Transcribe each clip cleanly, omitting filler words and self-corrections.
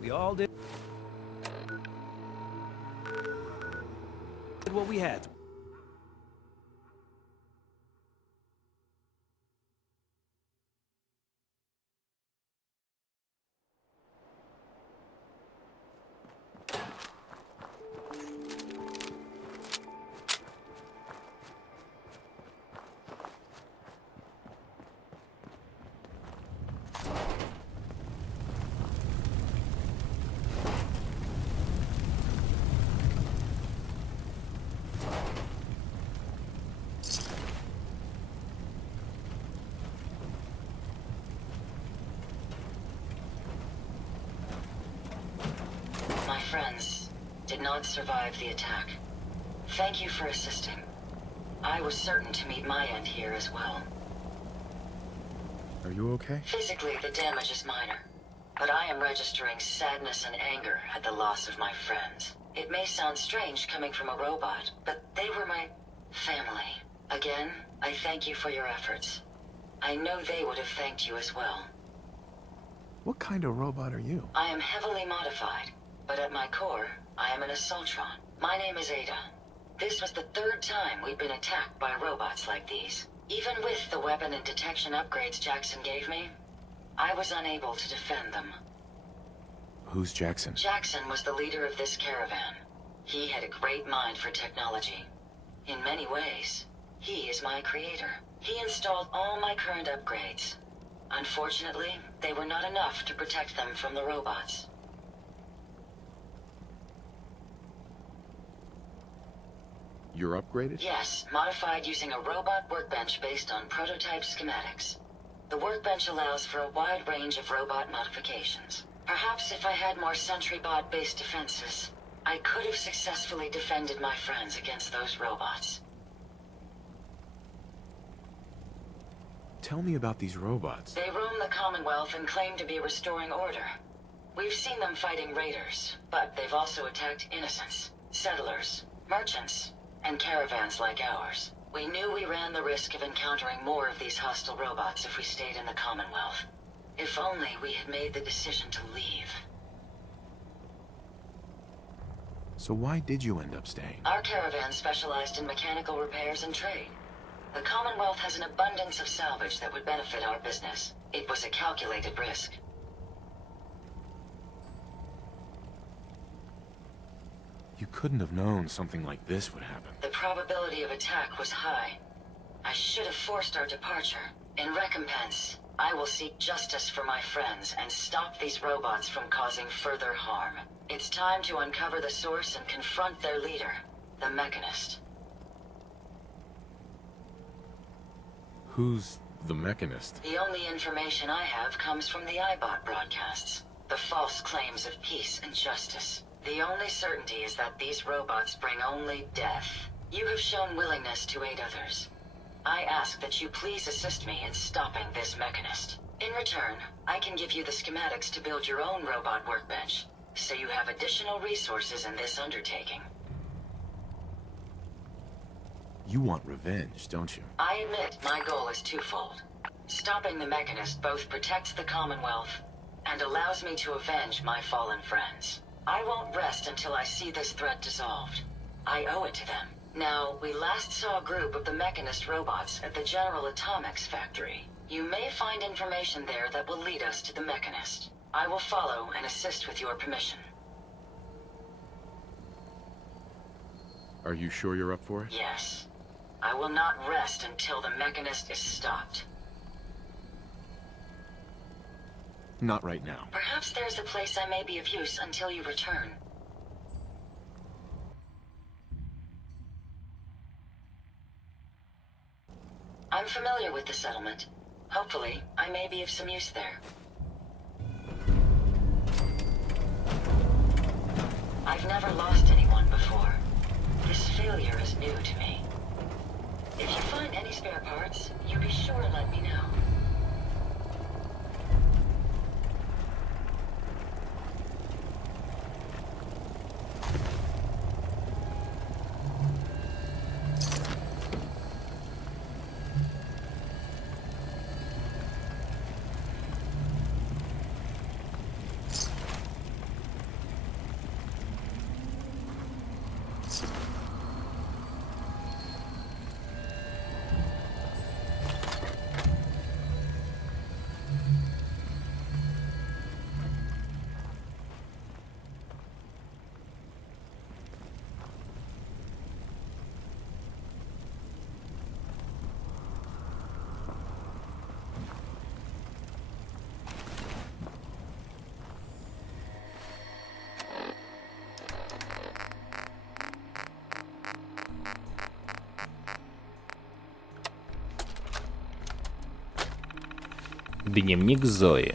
We all did what we had. My friends did not survive the attack. Thank you for assisting. I was certain to meet my end here as well. Are you okay? Physically, the damage is minor, but I am registering sadness and anger at the loss of my friends. It may sound strange coming from a robot, but they were my family. Again, I thank you for your efforts. I know they would have thanked you as well. What kind of robot are you? I am heavily modified, but at my core, I am an Automatron. My name is Ada. This was the third time we've been attacked by robots like these. Even with the weapon and detection upgrades Jackson gave me, I was unable to defend them. Who's Jackson? Jackson was the leader of this caravan. He had a great mind for technology. In many ways, he is my creator. He installed all my current upgrades. Unfortunately, they were not enough to protect them from the robots. You're upgraded? Yes, modified using a robot workbench based on prototype schematics. The workbench allows for a wide range of robot modifications. Perhaps if I had more SentryBot-based defenses, I could have successfully defended my friends against those robots. Tell me about these robots. They roam the Commonwealth and claim to be restoring order. We've seen them fighting raiders, but they've also attacked innocents, settlers, merchants, and caravans like ours. We knew we ran the risk of encountering more of these hostile robots if we stayed in the Commonwealth. If only we had made the decision to leave. So why did you end up staying? Our caravan specialized in mechanical repairs and trade. The Commonwealth has an abundance of salvage that would benefit our business. It was a calculated risk. You couldn't have known something like this would happen. The probability of attack was high. I should have forced our departure. In recompense, I will seek justice for my friends and stop these robots from causing further harm. It's time to uncover the source and confront their leader, the Mechanist. Who's the Mechanist? The only information I have comes from the iBot broadcasts. The false claims of peace and justice. The only certainty is that these robots bring only death. You have shown willingness to aid others. I ask that you please assist me in stopping this Mechanist. In return, I can give you the schematics to build your own robot workbench, so you have additional resources in this undertaking. You want revenge, don't you? I admit my goal is twofold. Stopping the Mechanist both protects the Commonwealth and allows me to avenge my fallen friends. I won't rest until I see this threat dissolved. I owe it to them. Now, we last saw a group of the Mechanist robots at the General Atomics factory. You may find information there that will lead us to the Mechanist. I will follow and assist with your permission. Are you sure you're up for it? Yes. I will not rest until the Mechanist is stopped. Not right now. Perhaps there's a place I may be of use until you return. I'm familiar with the settlement. Hopefully, I may be of some use there. never lost anyone before. This failure is new to me. If you find any spare parts, you be sure to let me know. Дневник Зои.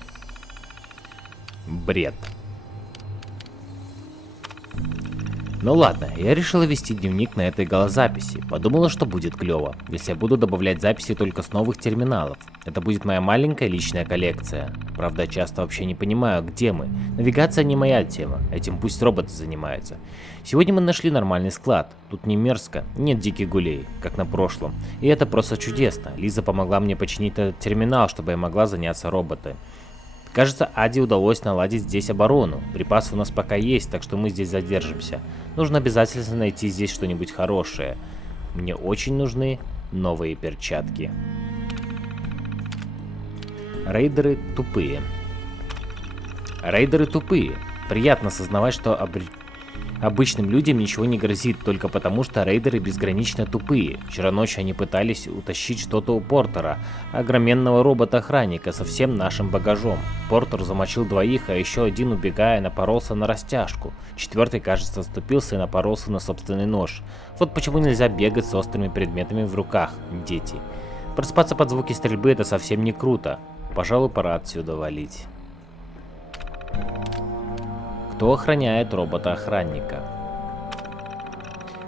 Бред. Ну ладно, я решила вести дневник на этой голозаписи. Подумала, что будет клево, если я буду добавлять записи только с новых терминалов. Это будет моя маленькая личная коллекция. Правда, я часто вообще не понимаю, где мы. Навигация не моя тема, этим пусть роботы занимаются. Сегодня мы нашли нормальный склад. Тут не мерзко, нет диких гулей, как на прошлом. И это просто чудесно. Лиза помогла мне починить этот терминал, чтобы я могла заняться роботами. Кажется, Аде удалось наладить здесь оборону. Припасы у нас пока есть, так что мы здесь задержимся. Нужно обязательно найти здесь что-нибудь хорошее. Мне очень нужны новые перчатки. Рейдеры тупые. Рейдеры тупые. Приятно осознавать, что обычным людям ничего не грозит, только потому что рейдеры безгранично тупые. Вчера ночью они пытались утащить что-то у Портера, огроменного робота-охранника со всем нашим багажом. Портер замочил двоих, а еще один, убегая, напоролся на растяжку. Четвертый, кажется, отступился и напоролся на собственный нож. Вот почему нельзя бегать с острыми предметами в руках, дети. Просыпаться под звуки стрельбы — это совсем не круто. Пожалуй, пора отсюда валить. Кто охраняет робота-охранника?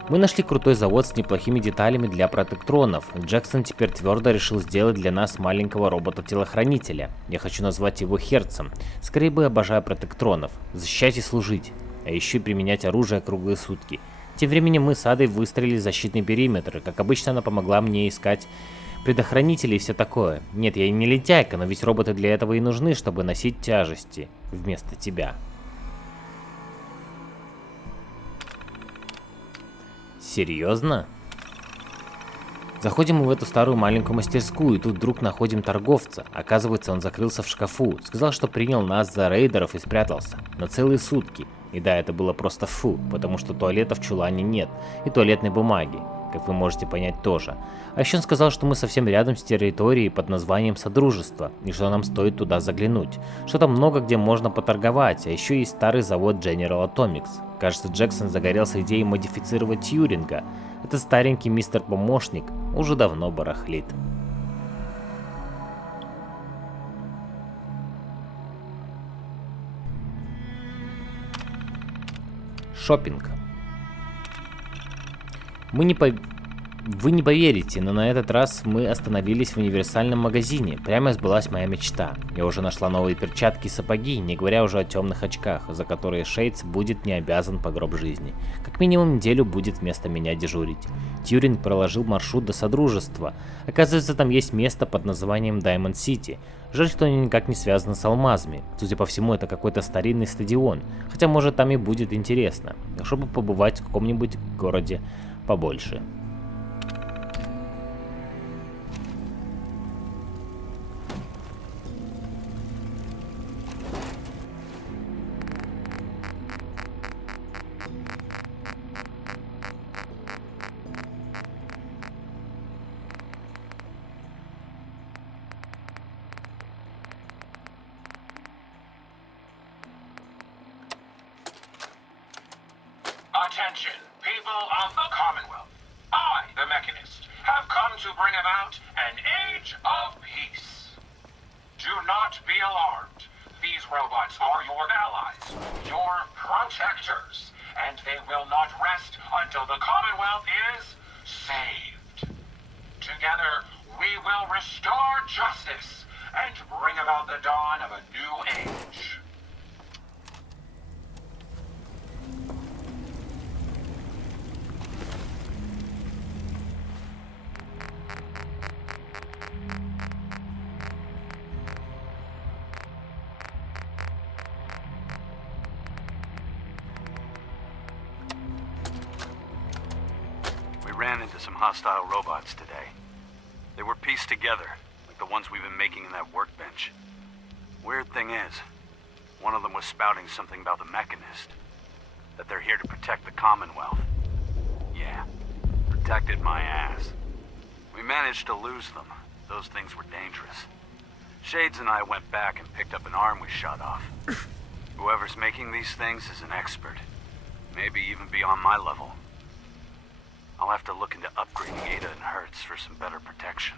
Мы нашли крутой завод с неплохими деталями для протектронов. Джексон теперь твердо решил сделать для нас маленького робота-телохранителя. Я хочу назвать его Херцем. Скорее бы обожаю протектронов. Защищать и служить. А еще и применять оружие круглые сутки. Тем временем мы с Адой выстроили защитный периметр. Как обычно, она помогла мне искать предохранители и все такое. Нет, я не лентяйка, но ведь роботы для этого и нужны, чтобы носить тяжести вместо тебя. Серьезно? Заходим мы в эту старую маленькую мастерскую, и тут вдруг находим торговца. Оказывается, он закрылся в шкафу. Сказал, что принял нас за рейдеров и спрятался. На целые сутки. И да, это было просто фу, потому что туалета в чулане нет. И туалетной бумаги, как вы можете понять, тоже. А еще он сказал, что мы совсем рядом с территорией под названием Содружество, и что нам стоит туда заглянуть. Что там много где можно поторговать, а еще есть старый завод General Atomics. Кажется, Джексон загорелся идеей модифицировать Тьюринга. Этот старенький мистер-помощник уже давно барахлит. Шоппинг. Вы не поверите, но на этот раз мы остановились в универсальном магазине. Прямо сбылась моя мечта. Я уже нашла новые перчатки и сапоги, не говоря уже о темных очках, за которые Шейдс будет не обязан по гроб жизни. Как минимум неделю будет вместо меня дежурить. Тьюринг проложил маршрут до Содружества. Оказывается, там есть место под названием Diamond City. Жаль, что они никак не связаны с алмазами. Судя по всему, это какой-то старинный стадион. Хотя, может, там и будет интересно. Чтобы побывать в каком-нибудь городе побольше. Attention, people of the Commonwealth. I, the Mechanist, have come to bring about an age of peace. Do not be alarmed. These robots are your allies, your protectors, and they until the Commonwealth is saved. Together, we will restore justice and bring about the dawn of a new age. We ran into some hostile robots today. They were pieced together, like the ones we've been making in that workbench. Weird thing is, one of them was spouting something about the Mechanist. That they're here to protect the Commonwealth. Yeah, protected my ass. We managed to lose them. Those things were dangerous. Shades and I went back and picked up an arm we shot off. Whoever's making these things is an expert. Maybe even beyond my level. I'll have to look into upgrading Ada and Hertz for some better protection.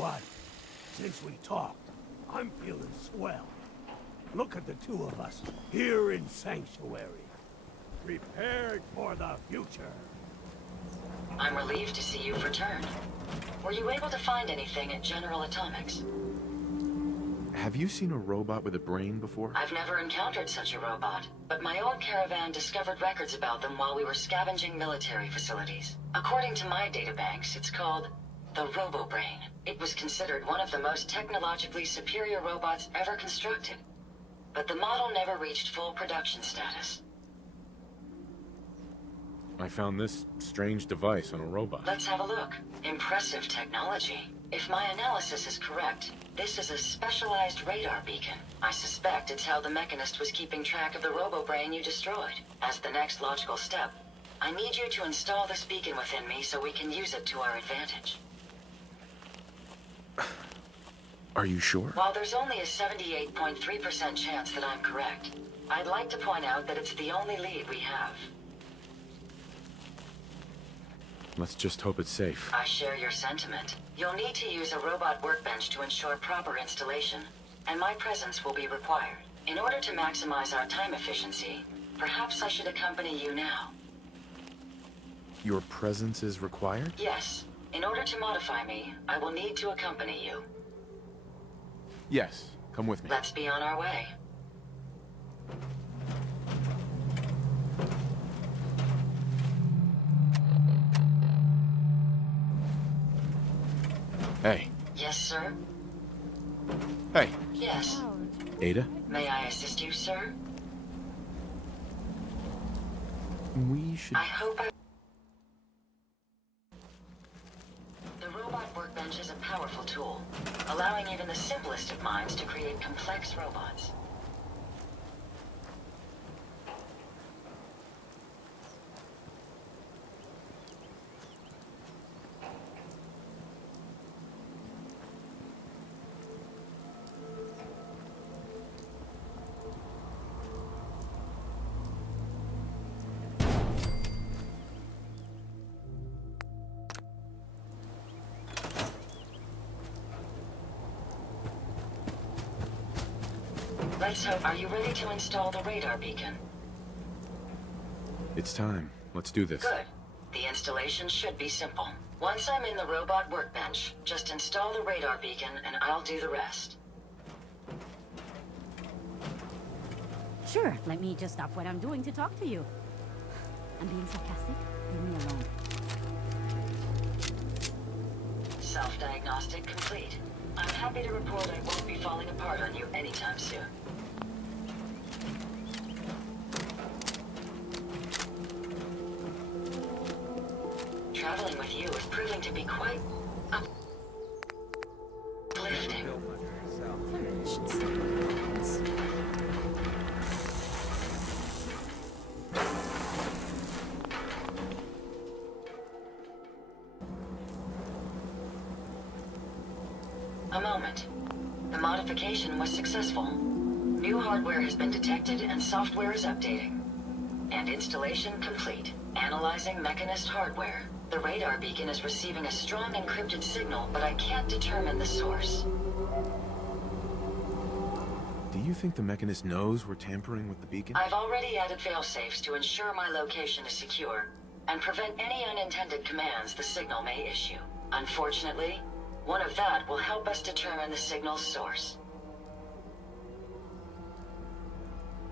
what? Since we talked, I'm feeling swell. Look at the two of us here in Sanctuary. Prepared for the future. I'm relieved to see you've returned. Were you able to find anything at General Atomics? Have you seen a robot with a brain before? I've never encountered such a robot, but my old caravan discovered records about them while we were scavenging military facilities. According to my databanks, it's called the Robo-Brain. It was considered one of the most technologically superior robots ever constructed, but the model never reached full production status. I found this strange device on a robot. Let's have a look. Impressive technology. If my analysis is correct, this is a specialized radar beacon. I suspect it's how the Mechanist was keeping track of the Robo-Brain you destroyed. As the next logical step, I need you to install this beacon within me so we can use it to our advantage. Are you sure? While there's only a 78.3% chance that I'm correct, I'd like to point out that it's the only lead we have. Let's just hope it's safe. I share your sentiment. You'll need to use a robot workbench to ensure proper installation, and my presence will be required. In order to maximize our time efficiency, perhaps I should accompany you now. Your presence is required? Yes. In order to modify me, I will need to accompany you. Yes, come with me. Let's be on our way. Hey. Yes, sir? Hey. Yes. Ada? May I assist you, sir? We should... I hope I... The robot workbench is a powerful tool, allowing even the simplest of minds to create complex robots. Let's hope. Are you ready to install the radar beacon? It's time. Let's do this. Good. The installation should be simple. Once I'm in the robot workbench, just install the radar beacon and I'll do the rest. Sure, let me just stop what I'm doing to talk to you. I'm being sarcastic. Leave me alone. Self-diagnostic complete. I'm happy to report I won't be falling apart on you anytime soon. Traveling with you is proving to be quite uplifting. A moment. The modification was successful. New hardware has been detected and software is updating. And installation complete. Analyzing Mechanist hardware. The radar beacon is receiving a strong encrypted signal, but I can't determine the source. Do you think the Mechanist knows we're tampering with the beacon? I've already added failsafes to ensure my location is secure, and prevent any unintended commands the signal may issue. Unfortunately, one of that will help us determine the signal's source.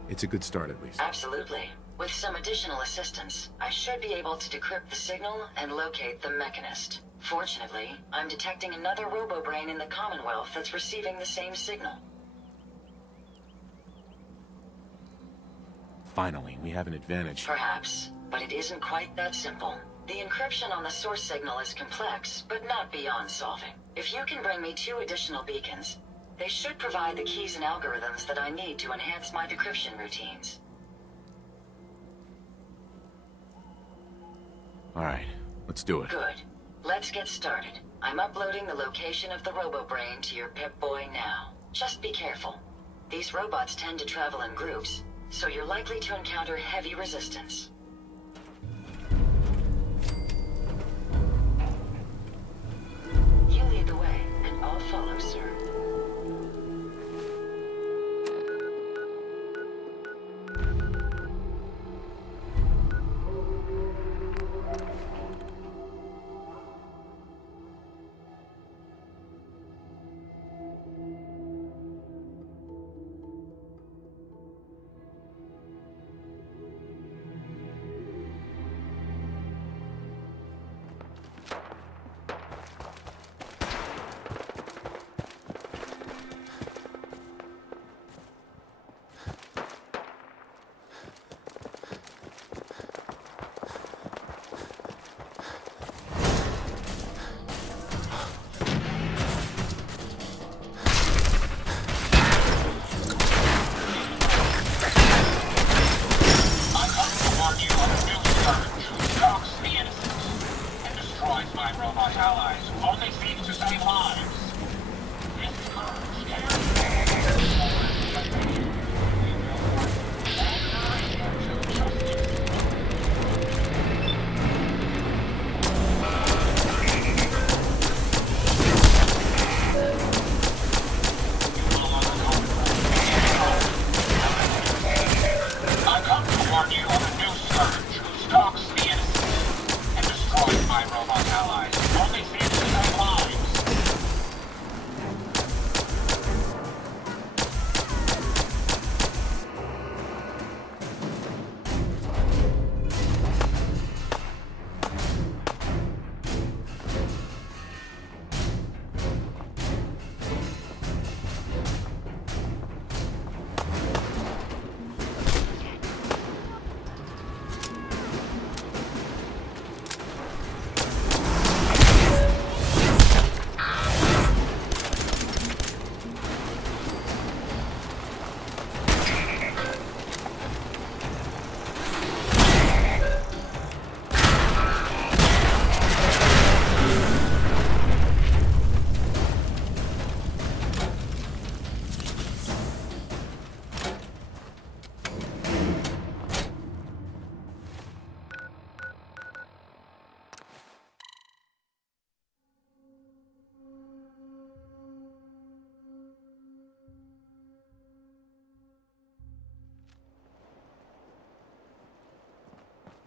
It's a good start, at least. Absolutely. With some additional assistance, I should be able to decrypt the signal and locate the Mechanist. Fortunately, I'm detecting another Robo-Brain in the Commonwealth that's receiving the same signal. Finally, we have an advantage. Perhaps, but it isn't quite that simple. The encryption on the source signal is complex, but not beyond solving. If you can bring me 2 additional beacons, they should provide the keys and algorithms that I need to enhance my decryption routines. All right, let's do it. Good. Let's get started. I'm uploading the location of the Robo-Brain to your Pip-Boy now. Just be careful. These robots tend to travel in groups, so you're likely to encounter heavy resistance. You lead the way, and follow, sir.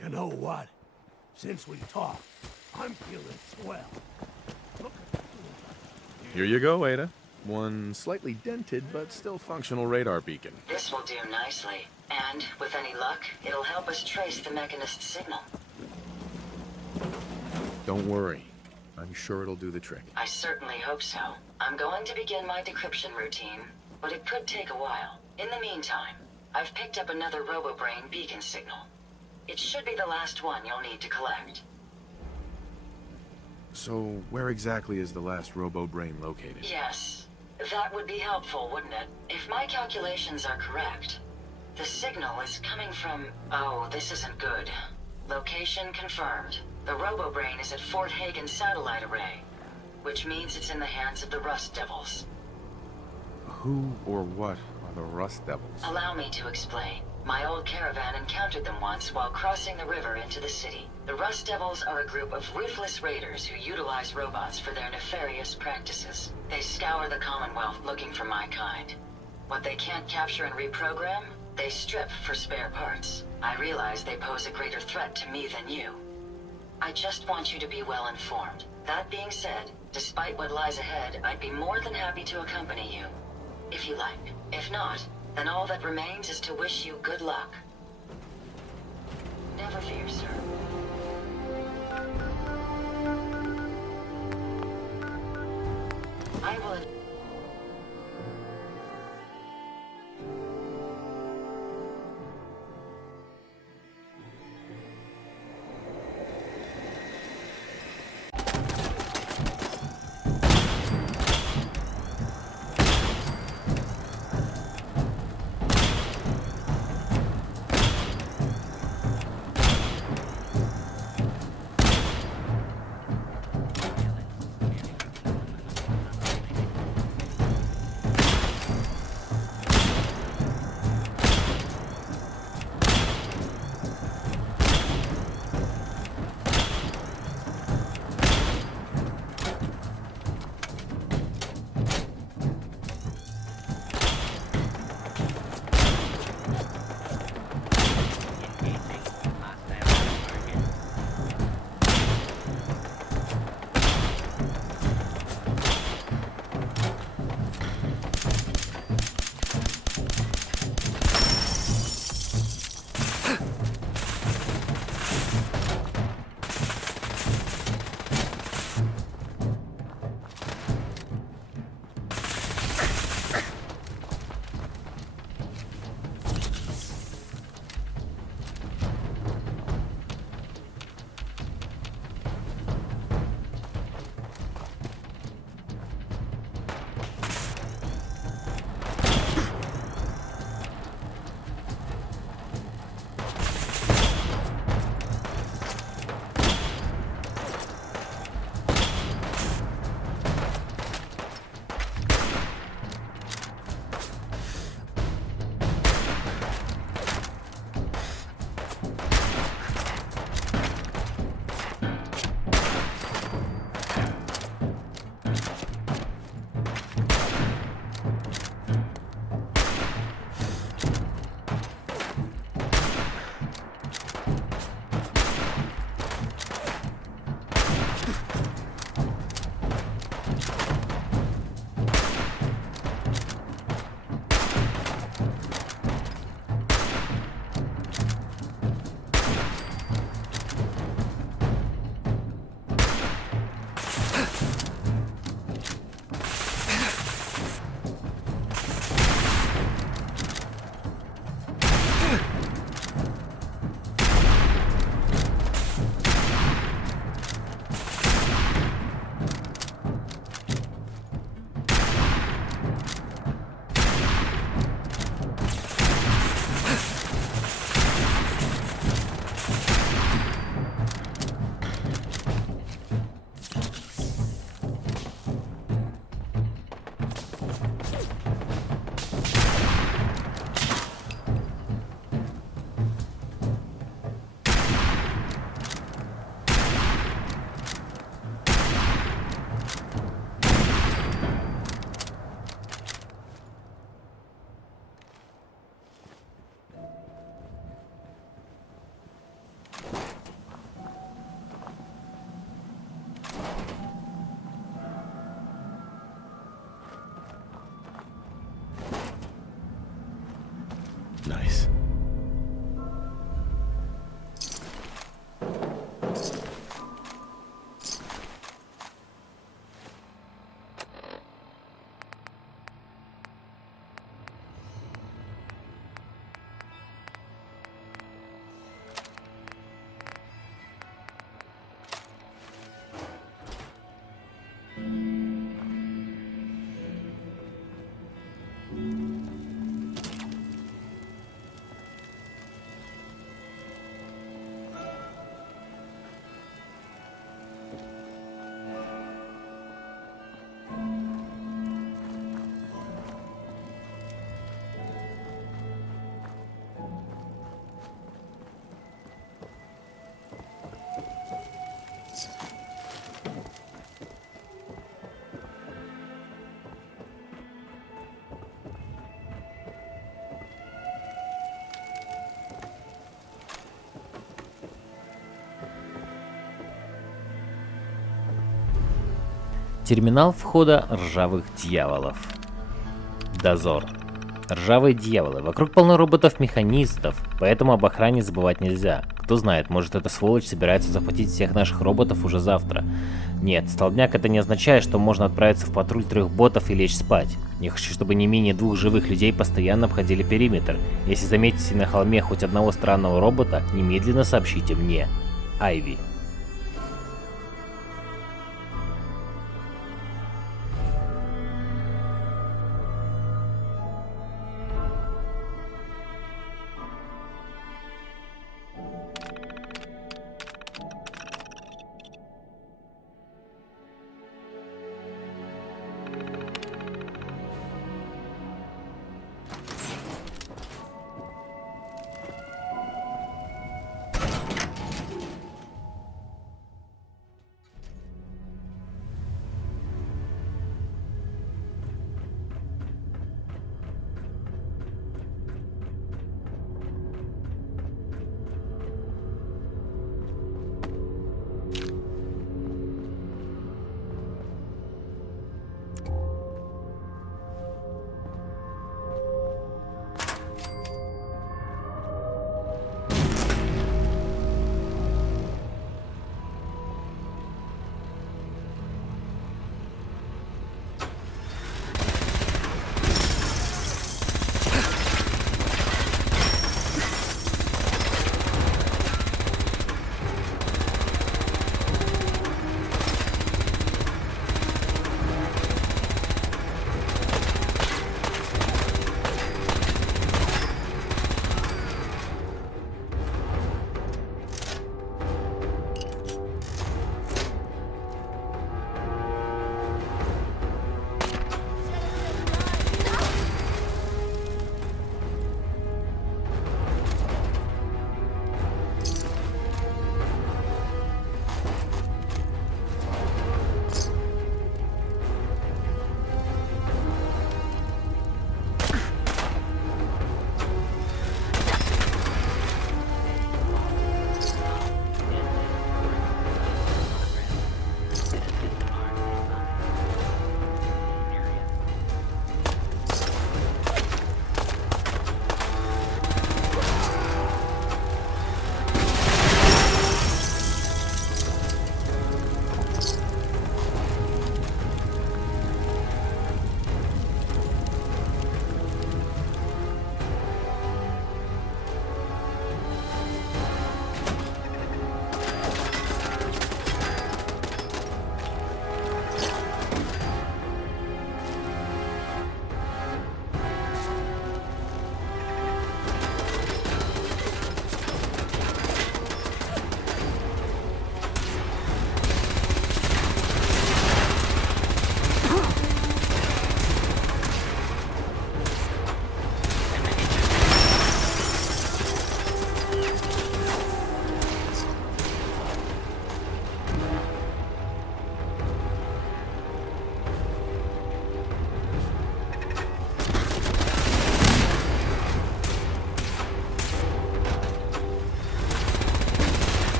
You know what? Since we talked, I'm feeling swell. Look at the two of us. Here you go, Ada. One slightly dented but still functional radar beacon. This will do nicely. And, with any luck, it'll help us trace the Mechanist's signal. Don't worry. I'm sure it'll do the trick. I certainly hope so. I'm going to begin my decryption routine, but it could take a while. In the meantime, I've picked up another RoboBrain beacon signal. It should be the last one you'll need to collect. So, where exactly is the last RoboBrain located? Yes. That would be helpful, wouldn't it? If my calculations are correct, the signal is coming from... Oh, this isn't good. Location confirmed. The RoboBrain is at Fort Hagen Satellite Array, which means it's in the hands of the Rust Devils. Who or what are the Rust Devils? Allow me to explain. My old caravan encountered them once while crossing the river into the city. The Rust Devils are a group of ruthless raiders who utilize robots for their nefarious practices. They scour the Commonwealth looking for my kind. What they can't capture and reprogram, they strip for spare parts. I realize they pose a greater threat to me than you. I just want you to be well informed. That being said, despite what lies ahead, I'd be more than happy to accompany you. If you like. If not, then all that remains is to wish you good luck. Never fear, sir. I will... Nice. Терминал входа ржавых дьяволов. Дозор. Ржавые дьяволы. Вокруг полно роботов-механистов, поэтому об охране забывать нельзя. Кто знает, может эта сволочь собирается захватить всех наших роботов уже завтра. Нет, столбняк это не означает, что можно отправиться в патруль 3 ботов и лечь спать. Я хочу, чтобы не менее 2 живых людей постоянно обходили периметр. Если заметите на холме хоть одного странного робота, немедленно сообщите мне. Айви.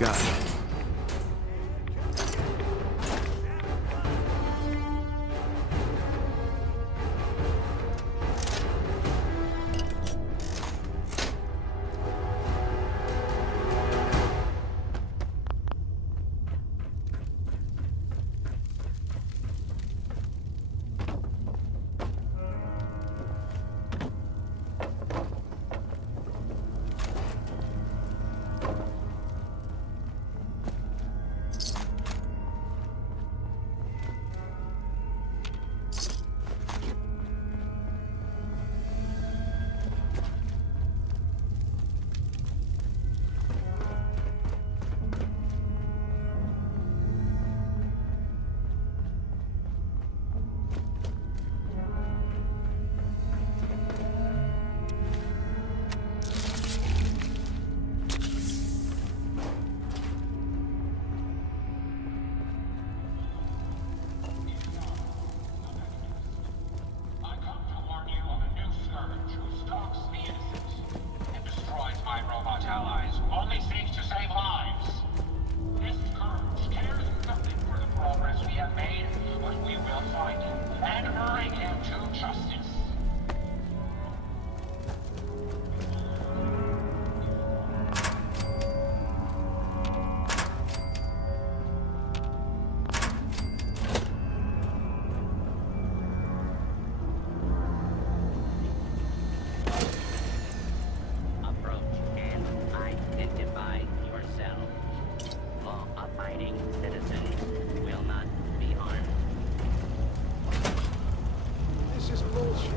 Got it. I come to warn you of a new scourge who stalks the innocent and destroys my robot allies who only seek to save lives. This scourge cares nothing for the progress we have made, but we will find him and bring him to justice. Approach and identify yourself. Law-abiding citizens will not be harmed. This is bullshit.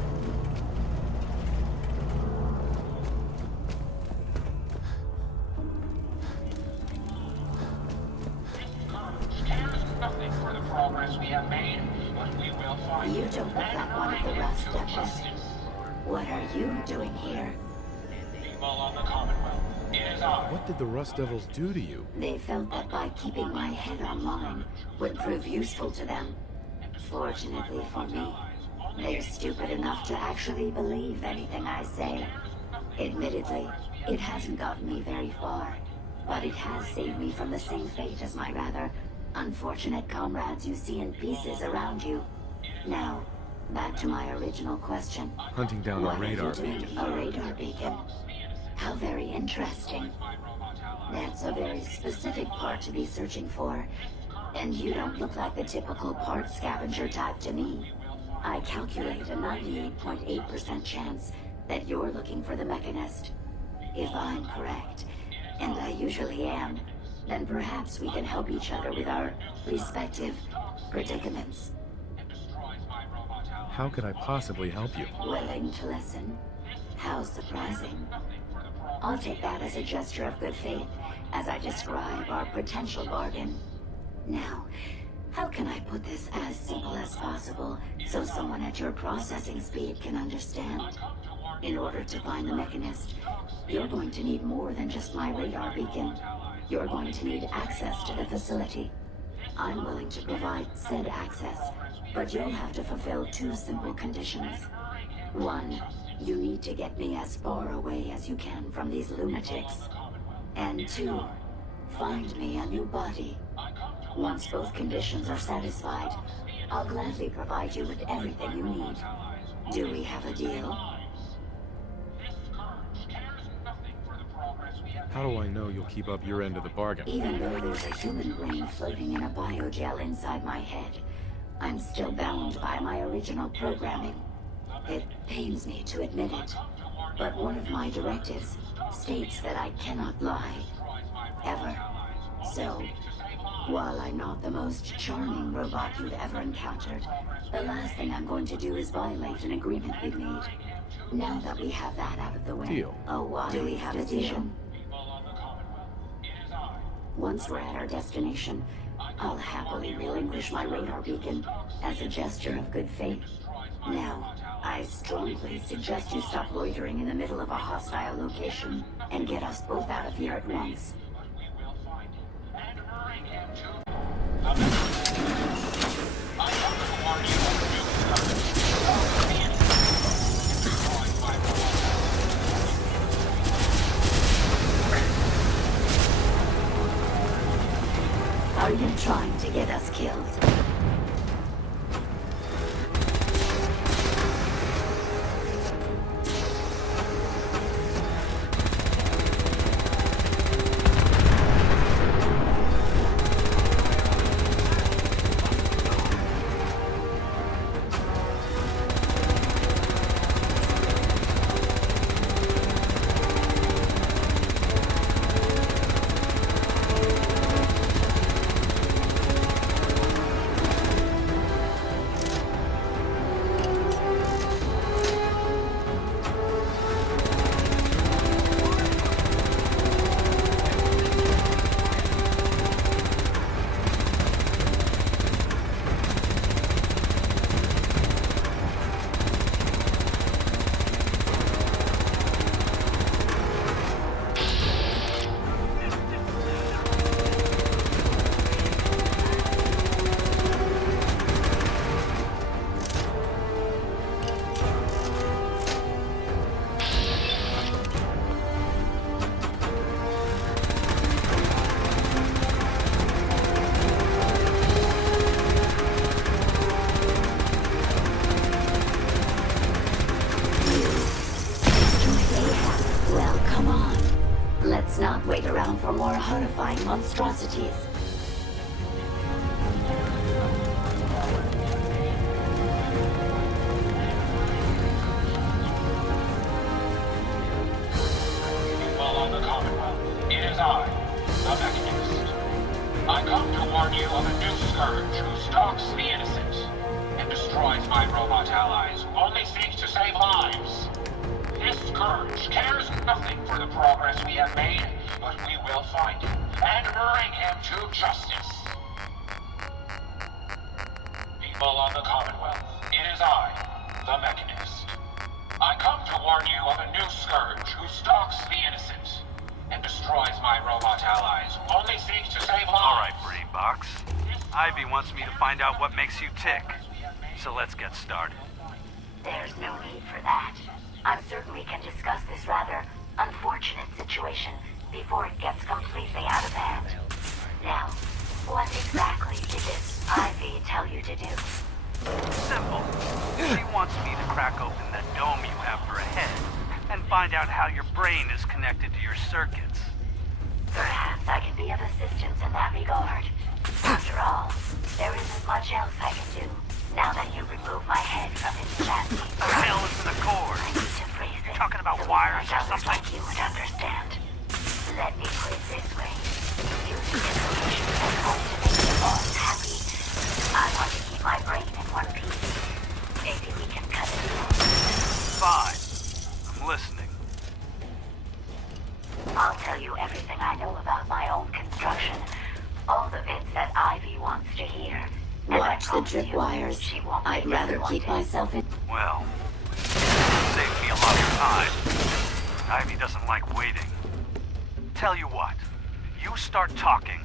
This scourge cares nothing for the progress we have made, but we will find You him don't look and like one of bring the him Rust to Devils. justice. What are you doing here? People of the Commonwealth, it is I. What did the Rust Devils do to you? They felt that by keeping my head online would prove useful to them. Fortunately for me, they're stupid enough to actually believe anything I say. Admittedly, it hasn't gotten me very far, but it has saved me from the same fate as my rather unfortunate comrades you see in pieces around you. Now, back to my original question. Hunting down a What are you radar doing? beacon. A radar beacon? How very interesting. That's a very specific part to be searching for. And you don't look like the typical part scavenger type to me. I calculate a 98.8% chance that you're looking for the mechanist. If I'm correct, and I usually am, then perhaps we can help each other with our respective predicaments. How could I possibly help you? Willing to listen? How surprising. I'll take that as a gesture of good faith as I describe our potential bargain. Now, how can I put this as simple as possible so someone at your processing speed can understand? In order to find the mechanist, you're going to need more than just my radar beacon. You're going to need access to the facility. I'm willing to provide said access, but you'll have to fulfill two simple conditions. One, you need to get me as far away as you can from these lunatics. And two, find me a new body. Once both conditions are satisfied, I'll gladly provide you with everything you need. Do we have a deal? How do I know you'll keep up your end of the bargain? Even though there's a human brain floating in a biogel inside my head, I'm still bound by my original programming. It pains me to admit it, but one of my directives states that I cannot lie. Ever. So, while I'm not the most charming robot you've ever encountered, the last thing I'm going to do is violate an agreement we made. Now that we have that out of the way. Deal. Oh, why do we have a deal? Once we're at our destination, I'll happily relinquish my radar beacon as a gesture of good faith. Now, I strongly suggest you stop loitering in the middle of a hostile location and get us both out of here at once. trying to get us killed. Let's not wait around for more horrifying monstrosities. Follow the Commonwealth. It is I, the Mechanist. I come to warn you of a new scourge who stalks the innocent and destroys my robot allies who only seek to save lives. This scourge cares nothing for the progress we have made, but we will find him and bring him to justice. People of the Commonwealth, it is I, the Mechanist. I come to warn you of a new scourge who stalks the innocent and destroys my robot allies who only seek to save lives. All right, Brain Box. Ivy wants me to find out what makes you tick. So let's get started. There's no need for that. I'm certain we can discuss this rather unfortunate situation before it gets completely out of hand. Now, what exactly did this Ivy tell you to do? Simple. She wants me to crack open that dome you have for a head and find out how your brain is connected to your circuits. Perhaps I can be of assistance in that regard. After all, there isn't much else I can do now that you remove my head from its chassis. The hell is in the cord? I need to phrase it. Talking about so wires or others something? like you would understand. Let me put it this way. Using information that's going to make your boss happy. I want to keep my brain in one piece. Maybe we can cut it off. Fine. I'm listening. I'll tell you everything I know about my own construction. All the bits that Ivy wants to hear. Watch the tripwires. I'd rather keep myself in. Well, save me a lot of time. Ivy doesn't like waiting. Tell you what, you start talking,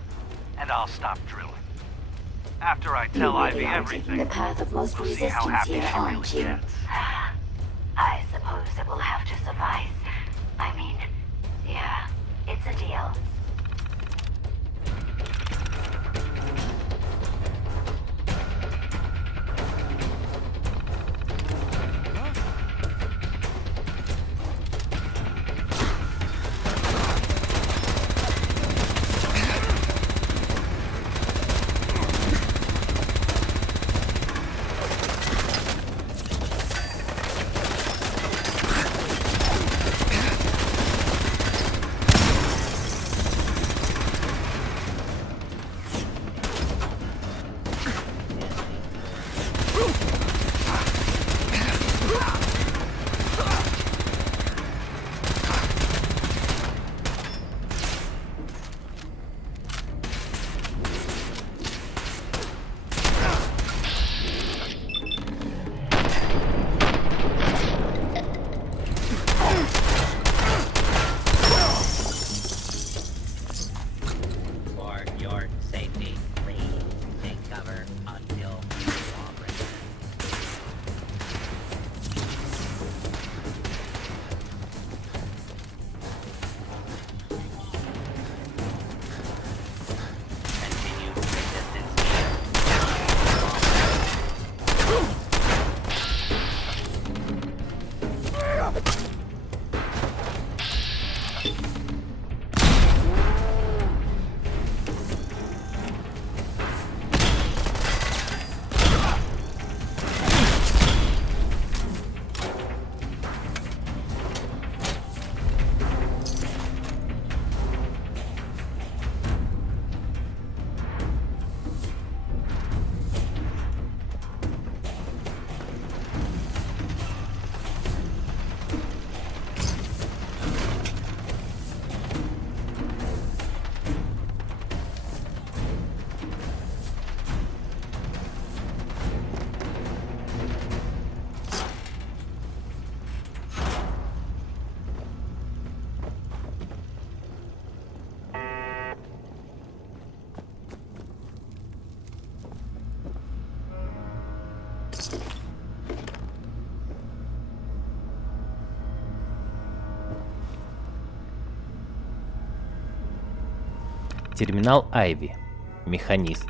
and I'll stop drilling. After I tell You Ivy really are everything, taking the path of most we'll see how resistance happy here, she really aren't you? gets. I suppose it will have to suffice. I mean, yeah, it's a deal. Терминал Айви. Механист.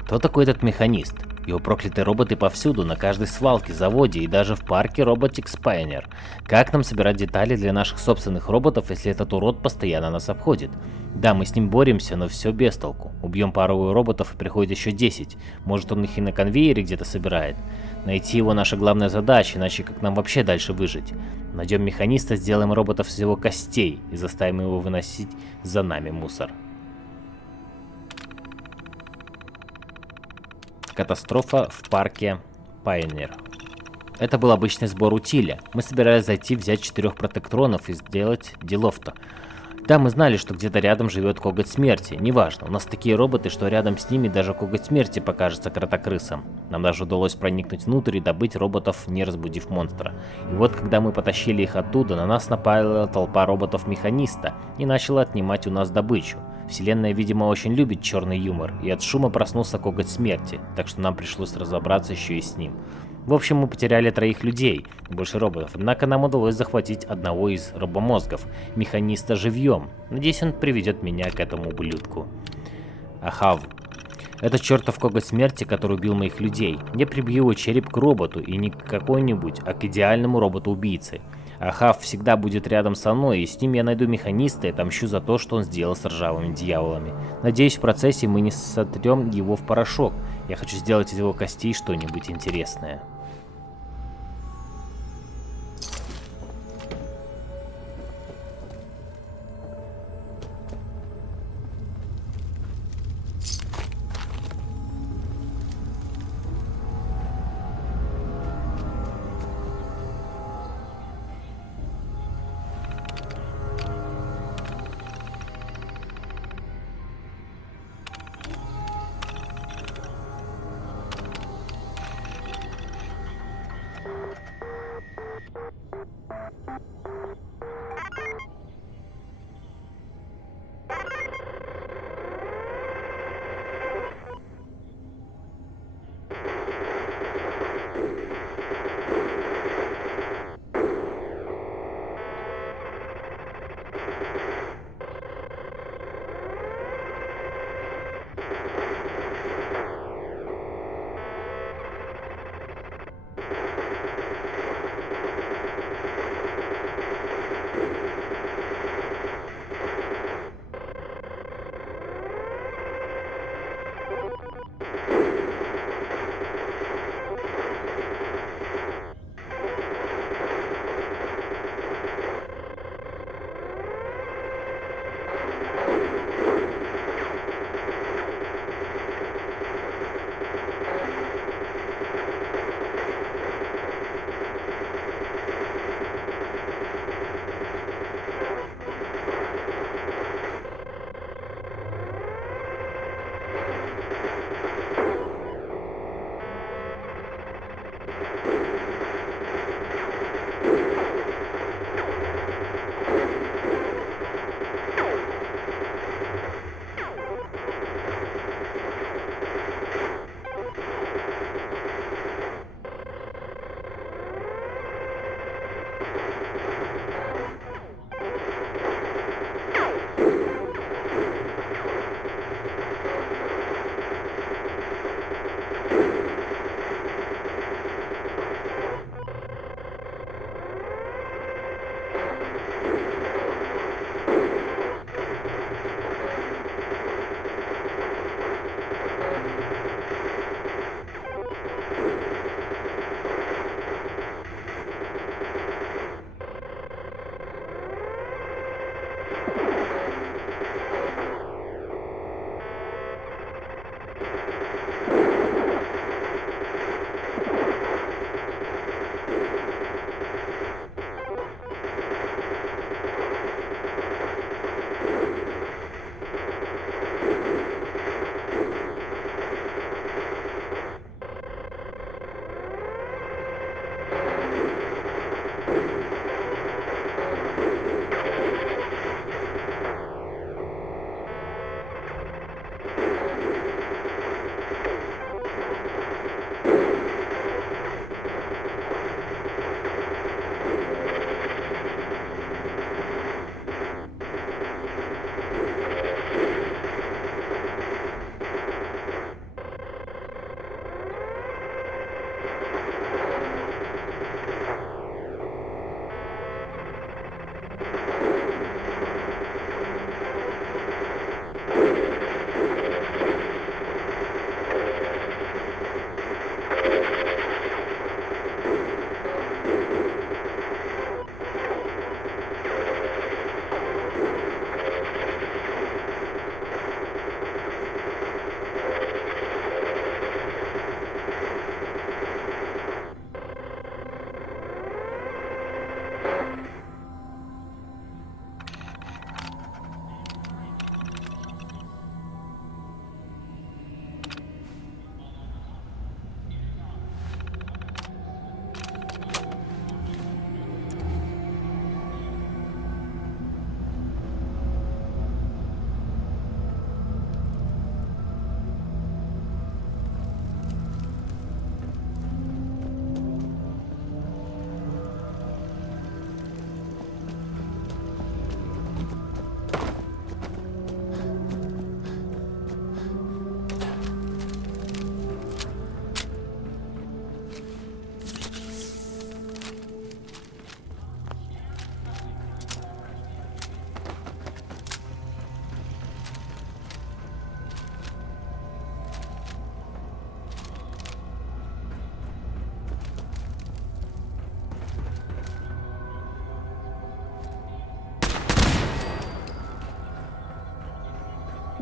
Кто такой этот механист? Его проклятые роботы повсюду, на каждой свалке, заводе и даже в парке Robotics Pioneer. Как нам собирать детали для наших собственных роботов, если этот урод постоянно нас обходит? Да, мы с ним боремся, но все без толку. Убьем пару роботов и приходит еще 10. Может, он их и на конвейере где-то собирает. Найти его наша главная задача, иначе как нам вообще дальше выжить? Найдем механиста, сделаем роботов из его костей и заставим его выносить за нами мусор. Катастрофа в парке Pioneer. Это был обычный сбор утиля. Мы собирались зайти, взять 4 протектронов и сделать делов-то. Да, мы знали, что где-то рядом живет коготь смерти. Неважно, у нас такие роботы, что рядом с ними даже коготь смерти покажется кротокрысом. Нам даже удалось проникнуть внутрь и добыть роботов, не разбудив монстра. И вот, когда мы потащили их оттуда, на нас напала толпа роботов-механиста и начала отнимать у нас добычу. Вселенная, видимо, очень любит черный юмор, и от шума проснулся коготь смерти, так что нам пришлось разобраться еще и с ним. В общем, мы потеряли 3 людей, больше роботов, однако нам удалось захватить одного из робомозгов, механиста живьем. Надеюсь, он приведет меня к этому ублюдку. Ахав. Это чертов коготь смерти, который убил моих людей. Я прибью его череп к роботу, и не к какой-нибудь, а к идеальному роботу-убийце. Ахав всегда будет рядом со мной, и с ним я найду механиста и отомщу за то, что он сделал с ржавыми дьяволами. Надеюсь, в процессе мы не сотрем его в порошок. Я хочу сделать из его костей что-нибудь интересное.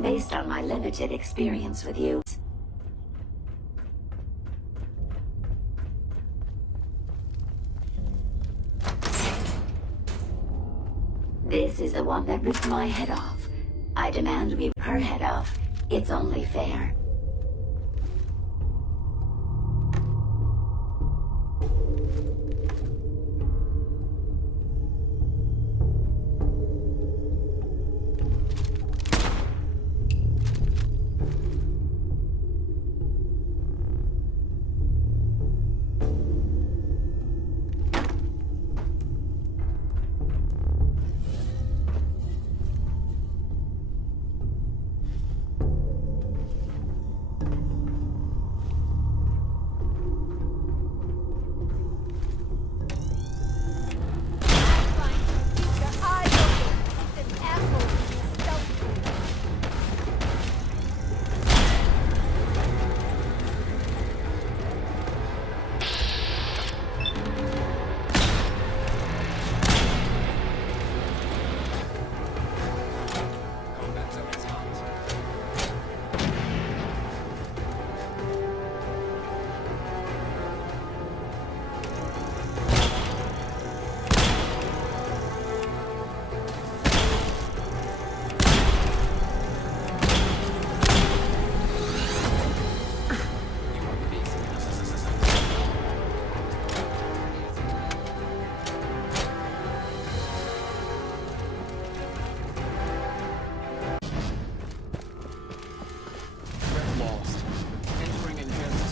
Based on my limited experience with you, this is the one that ripped my head off. I demand we rip her head off. It's only fair.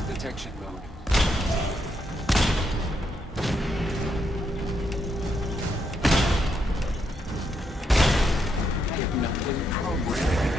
Detection mode. I have not been programmed.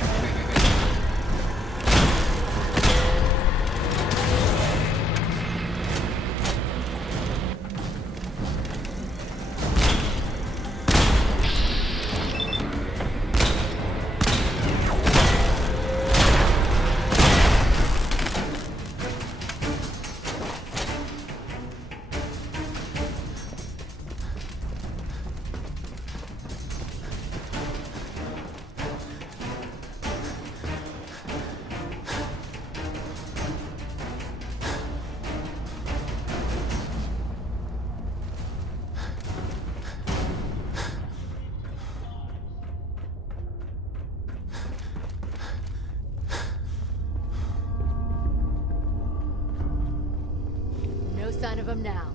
No sign of him now.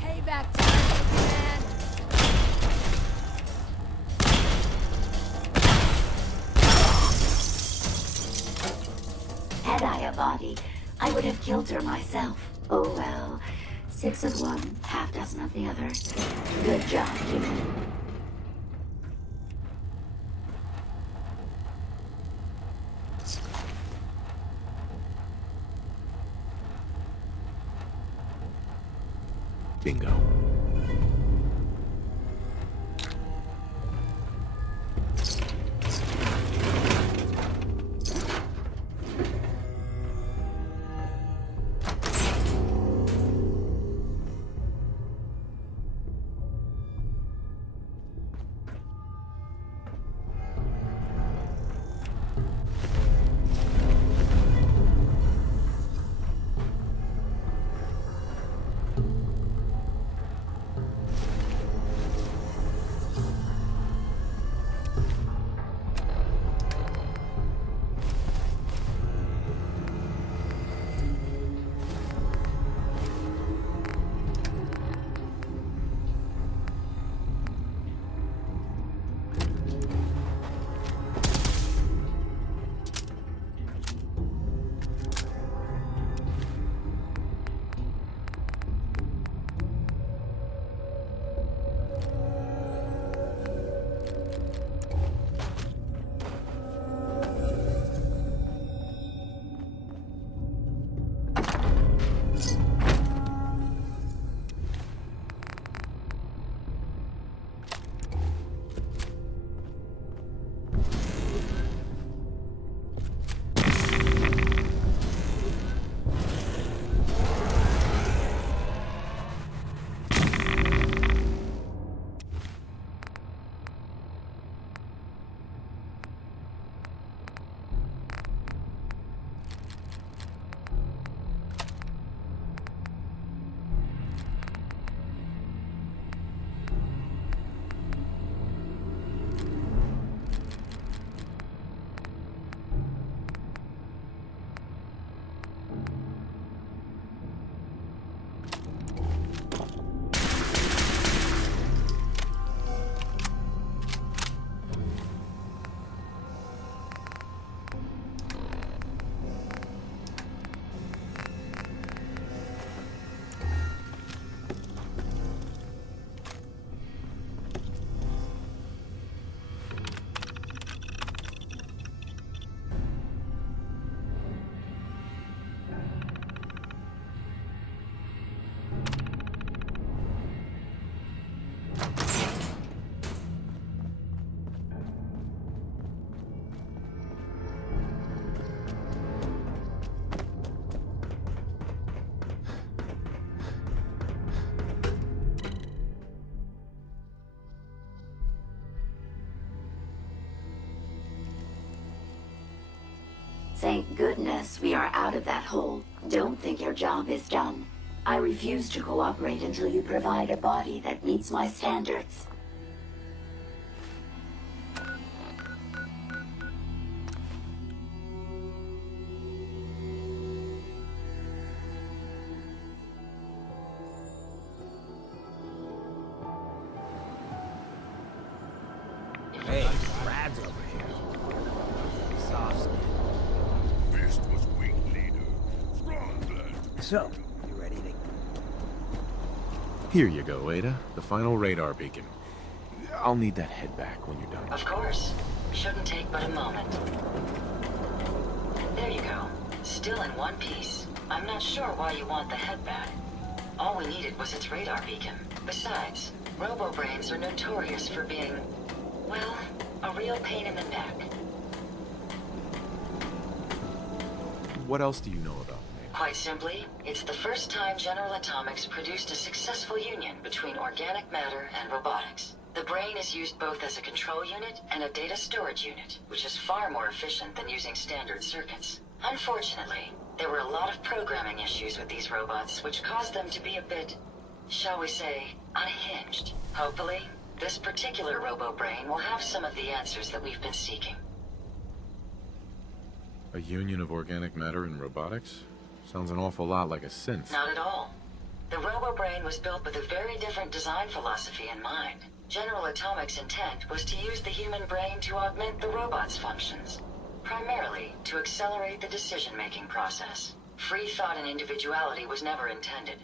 Payback time, man. had I a body, I would have killed her myself. Oh well. 6 of one, half dozen of the other. Good job, human. Bingo. Thank goodness we are out of that hole. Don't think your job is done. I refuse to cooperate until you provide a body that meets my standards. Hey, Brad's over here. Soft skin. Fist was weak leader. Strong blood. So, you ready to... Here you go, Ada. The final radar beacon. I'll need that head back when you're done. Of course. Shouldn't take but a moment. There you go. Still in one piece. I'm not sure why you want the head back. All we needed was its radar beacon. Besides, robo-brains are notorious for being, well, a real pain in the neck. What else do you know about me? Quite simply, it's the first time General Atomics produced a successful union between organic matter and robotics. The brain is used both as a control unit and a data storage unit, which is far more efficient than using standard circuits. Unfortunately, there were a lot of programming issues with these robots, which caused them to be a bit, shall we say, unhinged. Hopefully, this particular robo-brain will have some of the answers that we've been seeking. A union of organic matter and robotics? Sounds an awful lot like a synth. Not at all. The robo-brain was built with a very different design philosophy in mind. General Atomics' intent was to use the human brain to augment the robot's functions, primarily to accelerate the decision-making process. Free thought and individuality was never intended.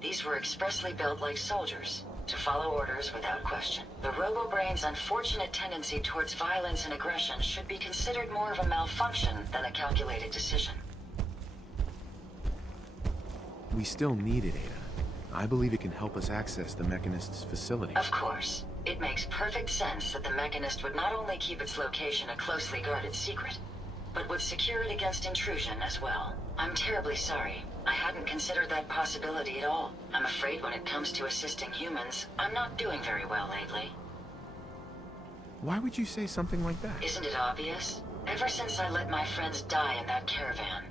These were expressly built like soldiers, to follow orders without question. The robo-brain's unfortunate tendency towards violence and aggression should be considered more of a malfunction than a calculated decision. We still need it, Ada. I believe it can help us access the Mechanist's facility. Of course. It makes perfect sense that the Mechanist would not only keep its location a closely guarded secret, but would secure it against intrusion as well. I'm terribly sorry. I hadn't considered that possibility at all. I'm afraid when it comes to assisting humans, I'm not doing very well lately. Why would you say something like that? Isn't it obvious? Ever since I let my friends die in that caravan,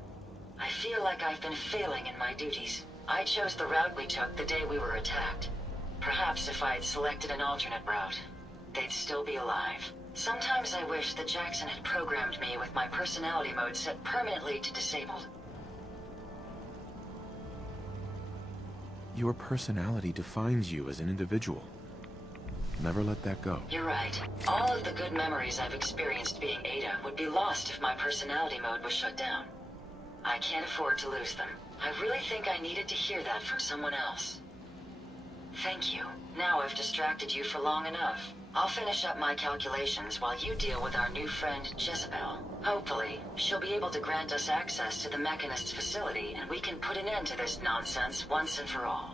I feel like I've been failing in my duties. I chose the route we took the day we were attacked. Perhaps if I had selected an alternate route, they'd still be alive. Sometimes I wish that Jackson had programmed me with my personality mode set permanently to disabled. Your personality defines you as an individual. Never let that go. You're right. All of the good memories I've experienced being Ada would be lost if my personality mode was shut down. I can't afford to lose them. I really think I needed to hear that from someone else. Thank you. Now I've distracted you for long enough. I'll finish up my calculations while you deal with our new friend, Jezebel. Hopefully, she'll be able to grant us access to the Mechanist's facility, and we can put an end to this nonsense once and for all.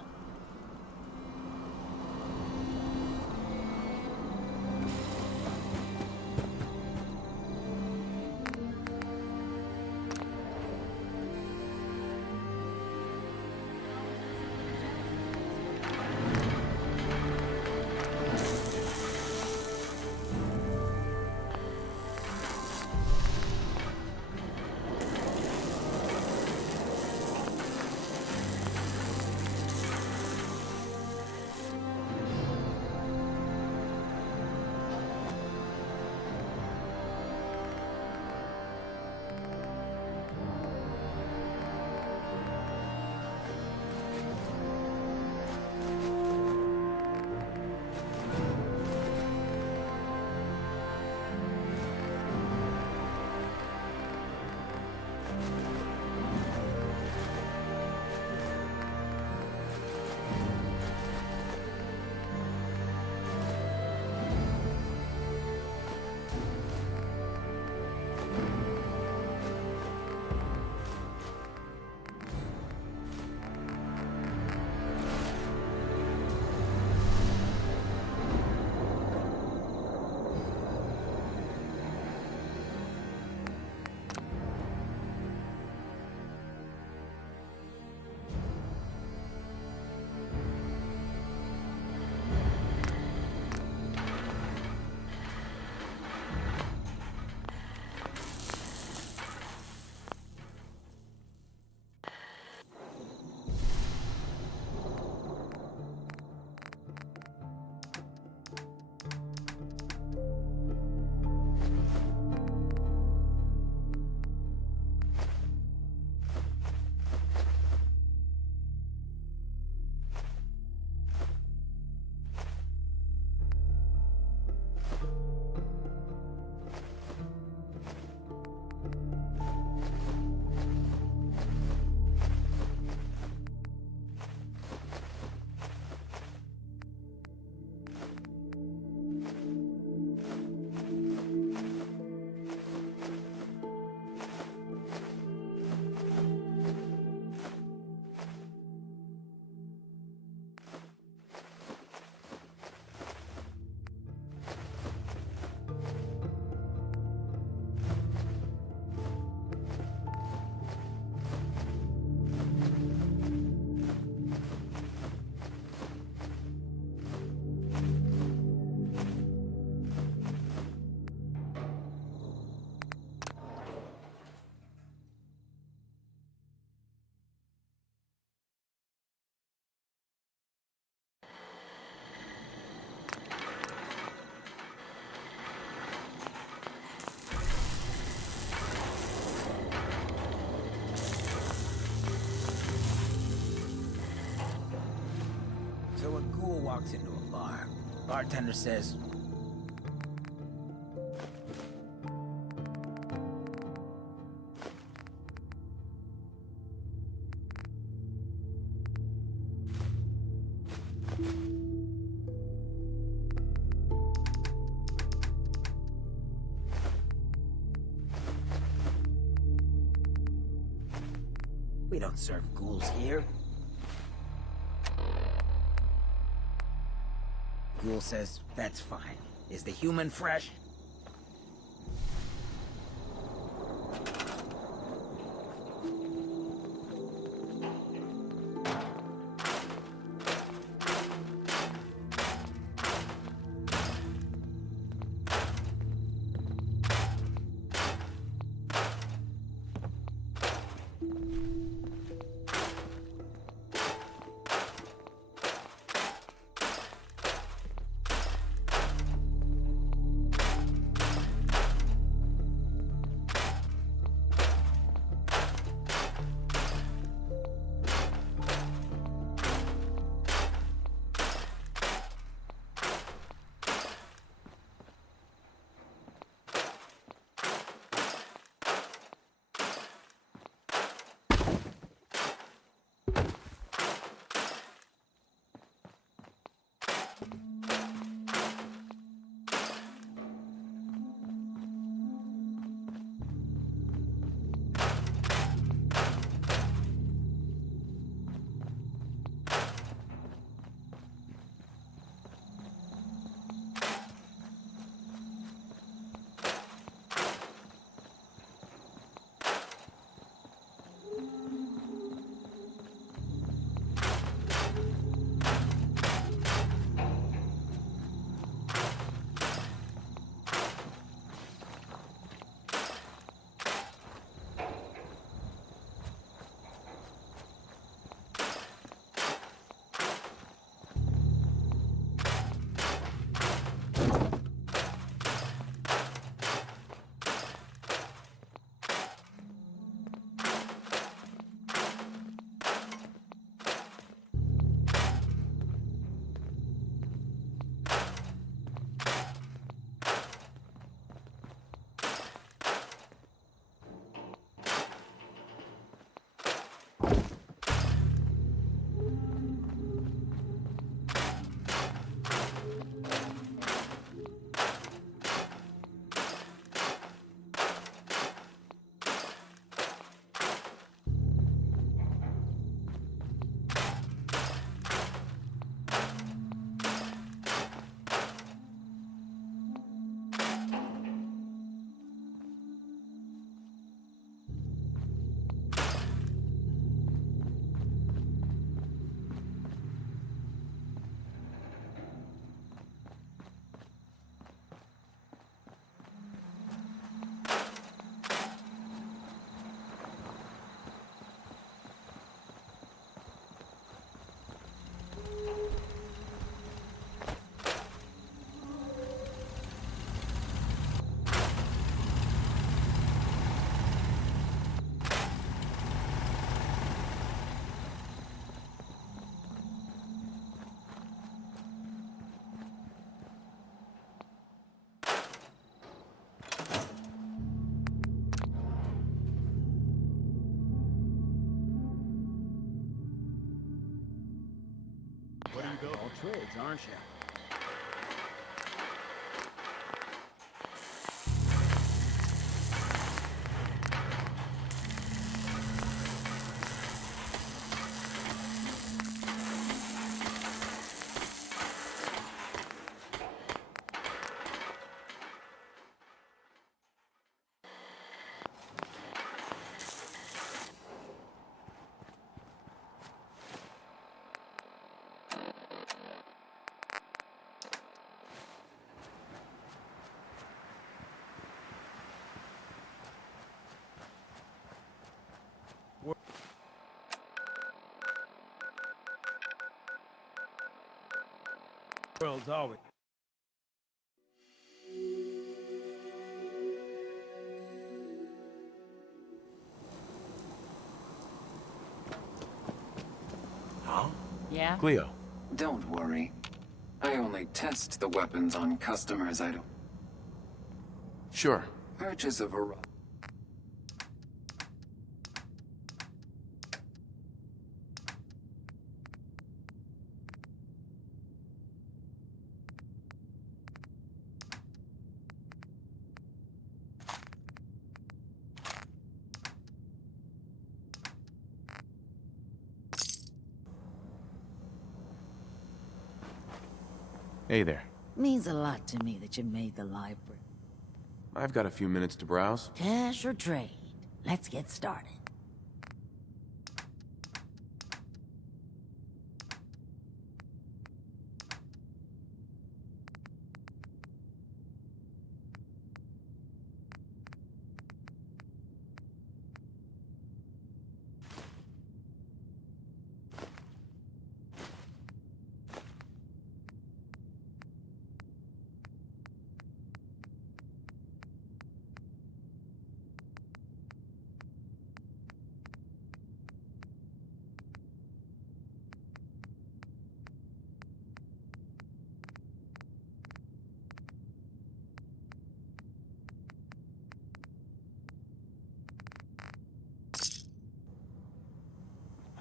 bar. Bartender says, we don't serve ghouls here. Ghoul says, that's fine. Is the human fresh? All trades, aren't you? World's always. Huh? Yeah? Cleo. Don't worry. I only test the weapons on customers I don't Sure. purchase a variety. Hey there. Means a lot to me that you made the library. I've got a few minutes to browse. Cash or trade? Let's get started.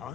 Huh?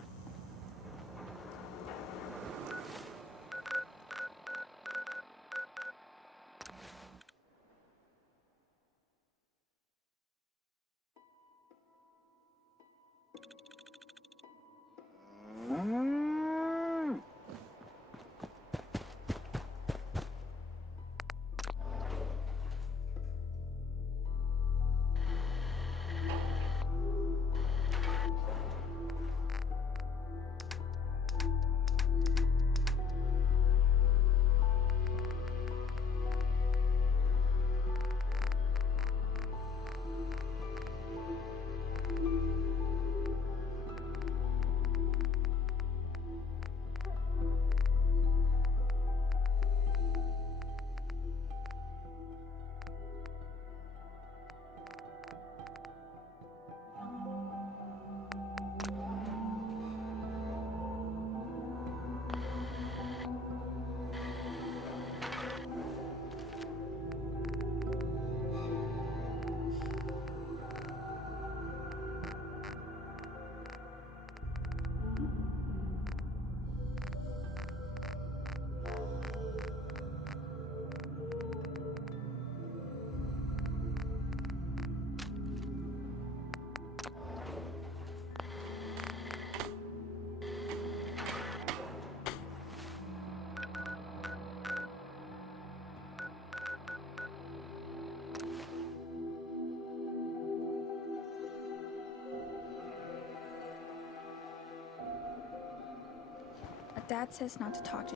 Dad says not to talk to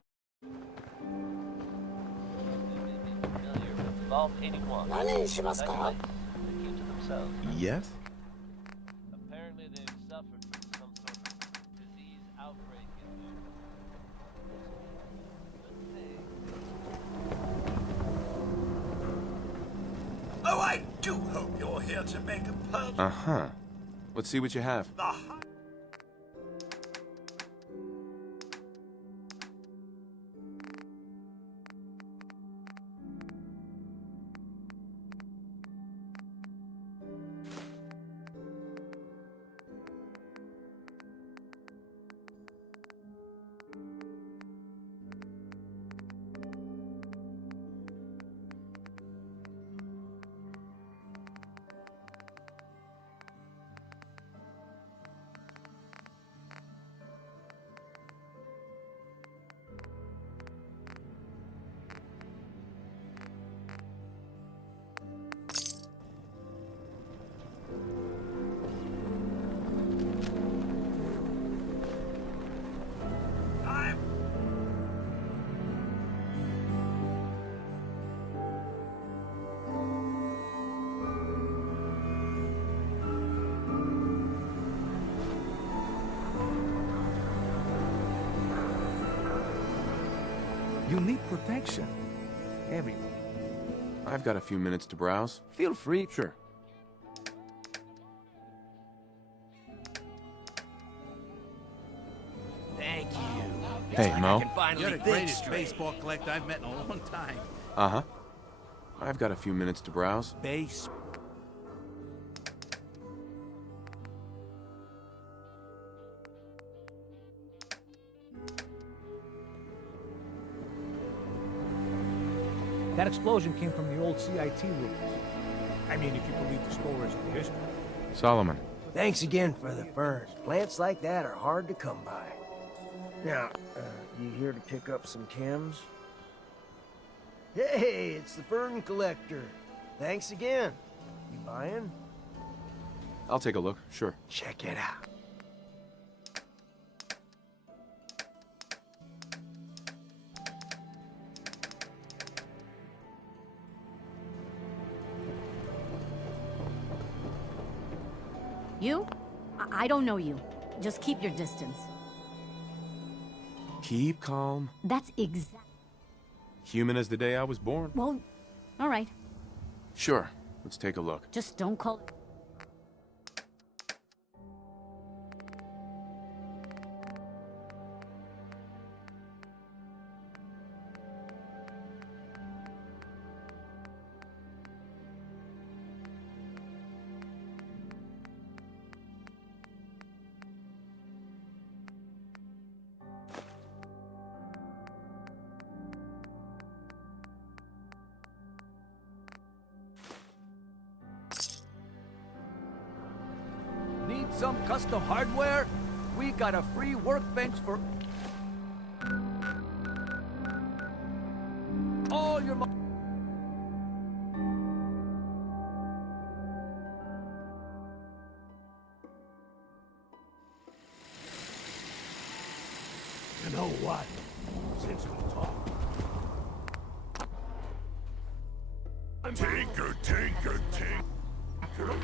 Yes? Apparently they've suffered from some sort of disease outbreak in there. Oh, I do hope you're here to make a purchase. Uh-huh. Let's see what you have. You need protection. Everyone. I've got a few minutes to browse. Feel free. Sure. Thank you. Hey, Mo. You're the greatest baseball collector I've met in a long time. Uh-huh. I've got a few minutes to browse. Base. That explosion came from the old CIT ruins. I mean, if you believe the stories of history. Solomon. Thanks again for the ferns. Plants like that are hard to come by. Now, you here to pick up some chems? Hey, it's the fern collector. Thanks again. You buying? I'll take a look, sure. Check it out. You? I don't know you. Just keep your distance. Keep calm. That's exact. Human as the day I was born. Well, all right. Sure. Let's take a look. Just don't call it. Need some custom hardware? We got a free workbench for all your You know what? Since we talked, Tinker, tinker, tinker.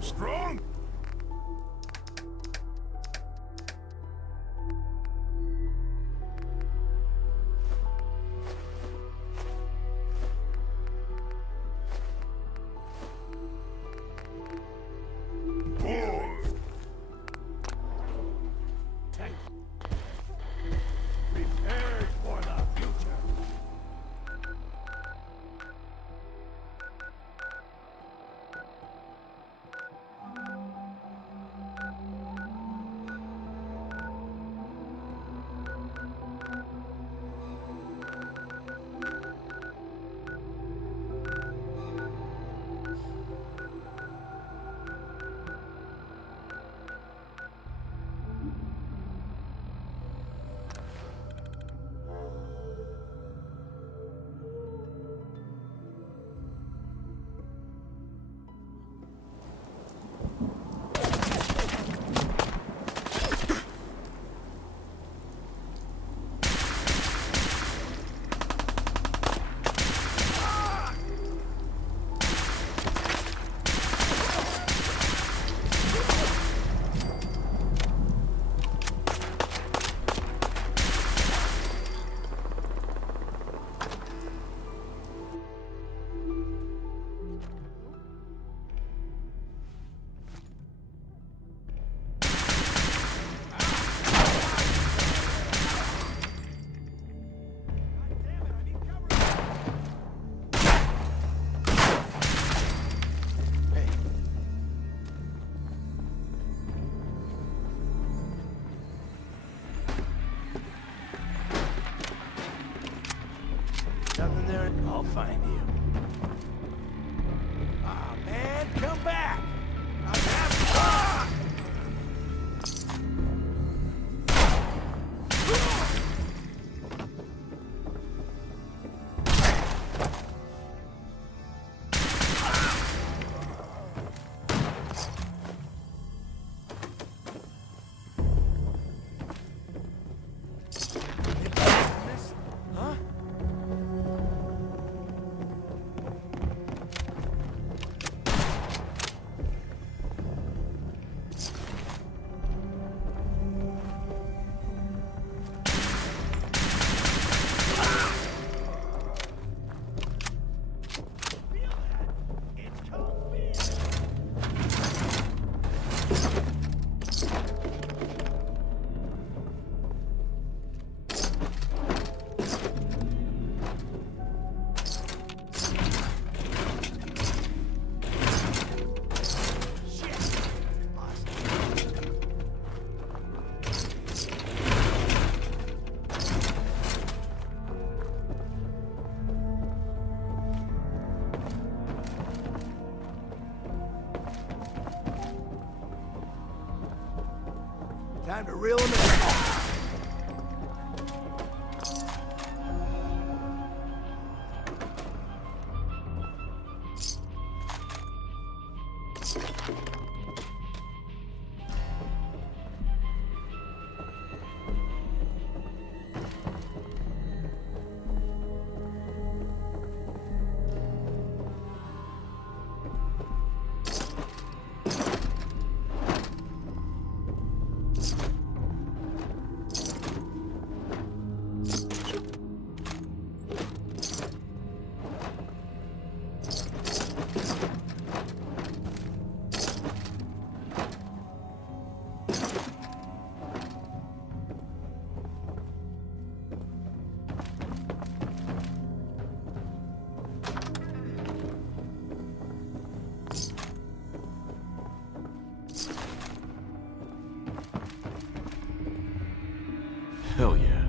Strong? prepared for the future. Nothing there? I'll find you. Ah, man, come back! I have... Ah! Huh? Time to reel him in. Hell yeah.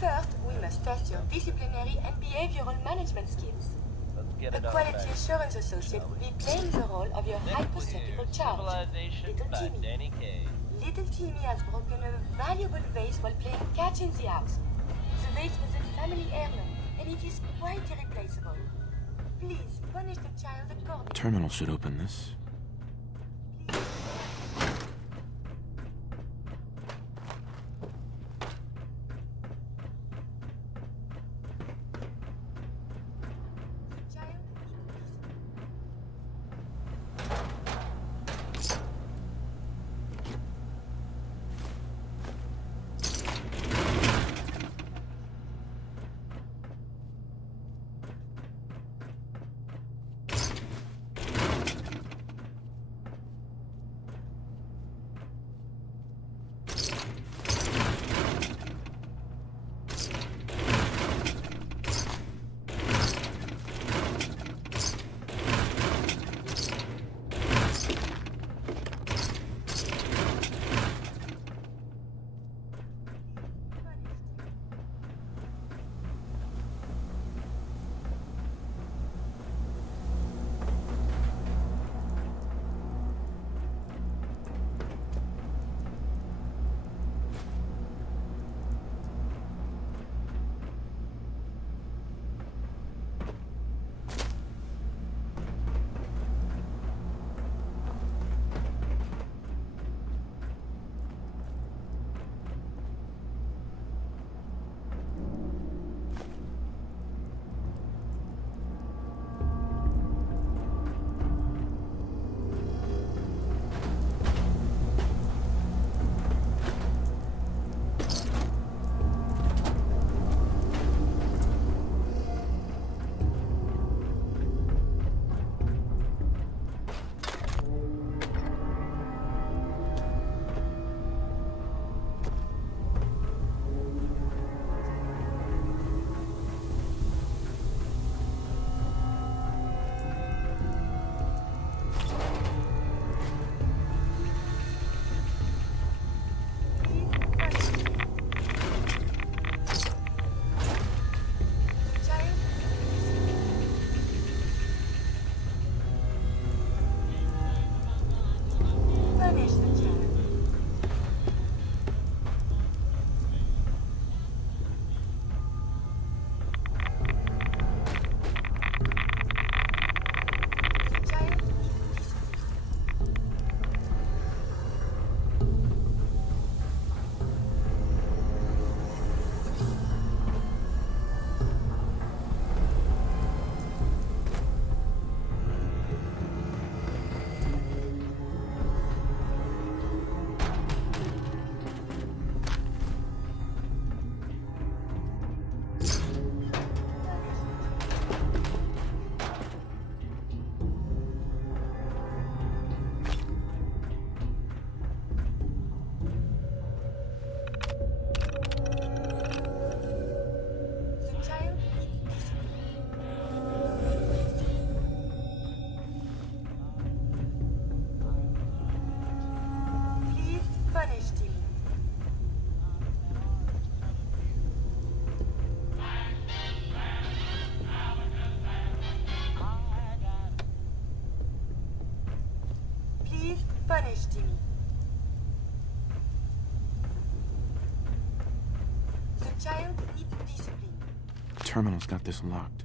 First, we must test your disciplinary and behavioral management skills. Get A it on quality back. assurance associate will be playing the role of your hypothetical charge, Little by Timmy. Danny Kaye. Little Timmy has broken a valuable vase while playing catch in the house. The vase was a family heirloom, and it is quite irreplaceable. Please punish the child accordingly. Terminal should open this. terminal's got this locked.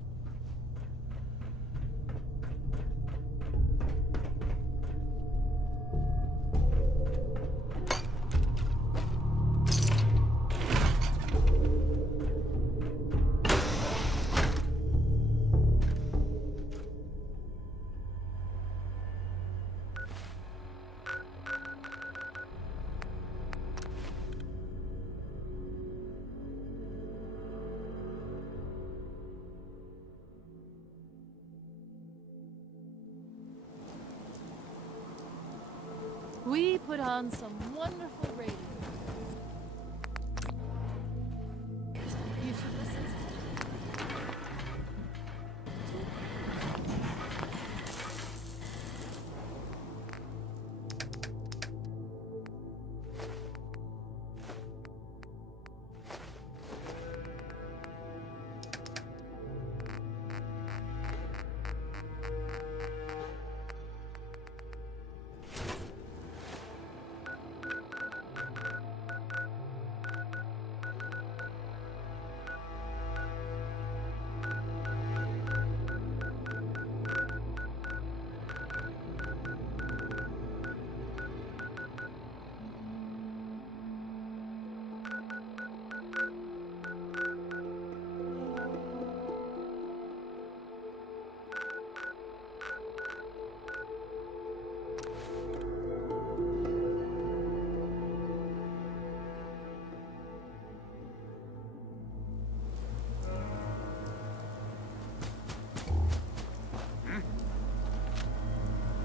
We put on some wonderful radio. You should listen to it.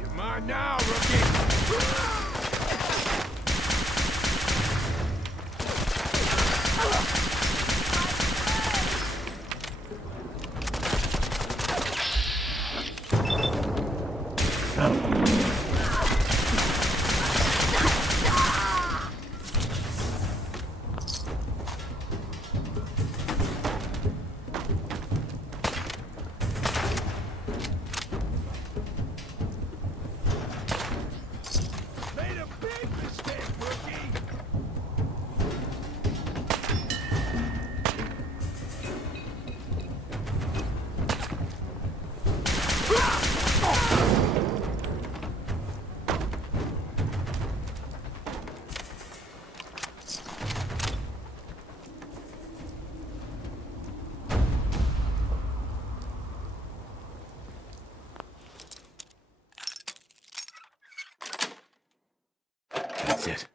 You're mine now, rookie! Made a big mistake, rookie! That's it.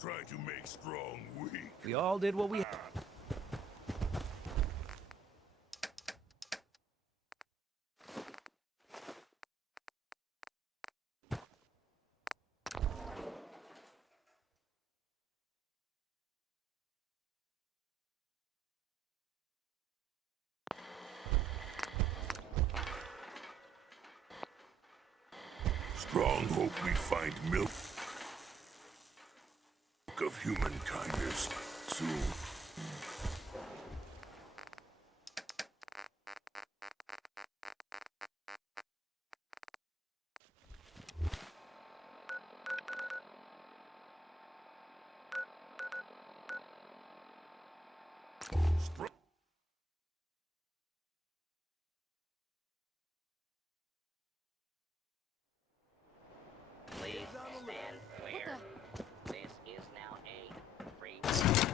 Try to make strong weak. We all did what we... Strong hope we find milk of human kindness soon. Please stand clear. This is now a free zone.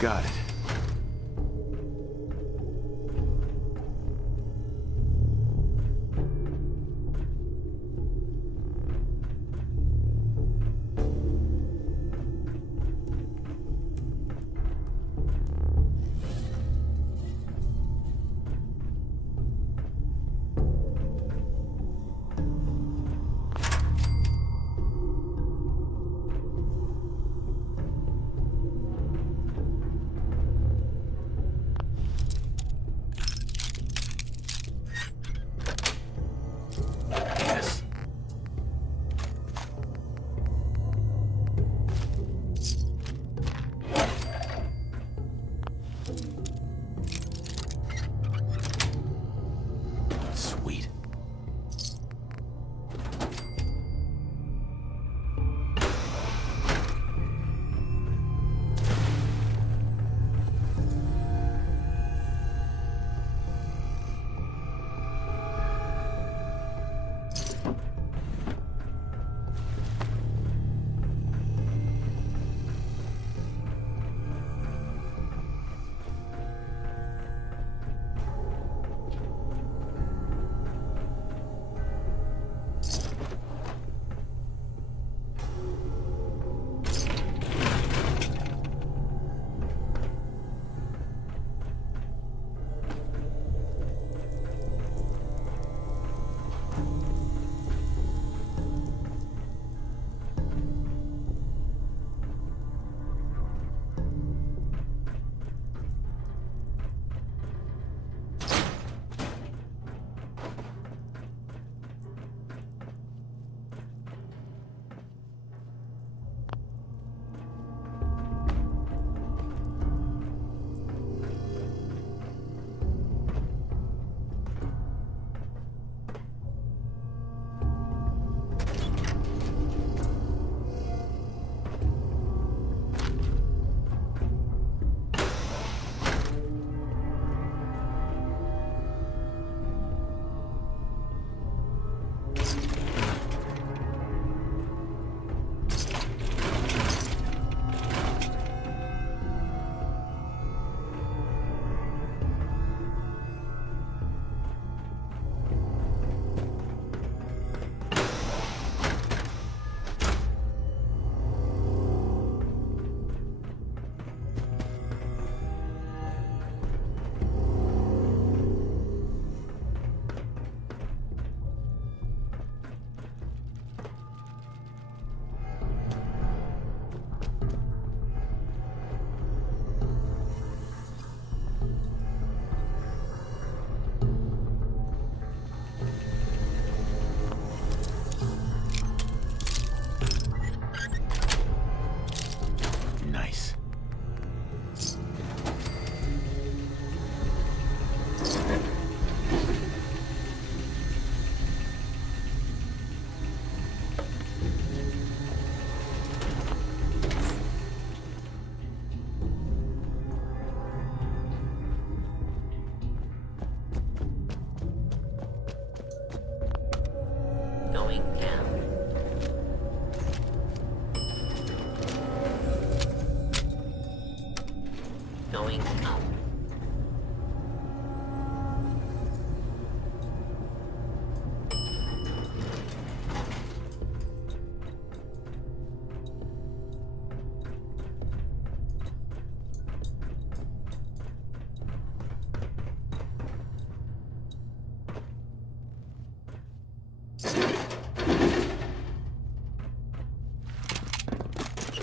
Got it.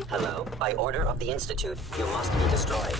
Hello, by order of the Institute, you must be destroyed.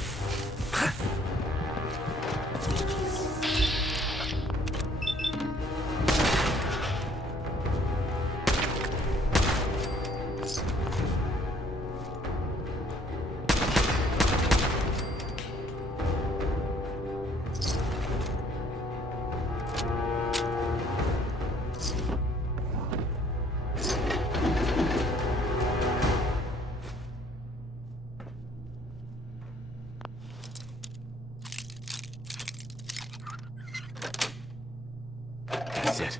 That's it.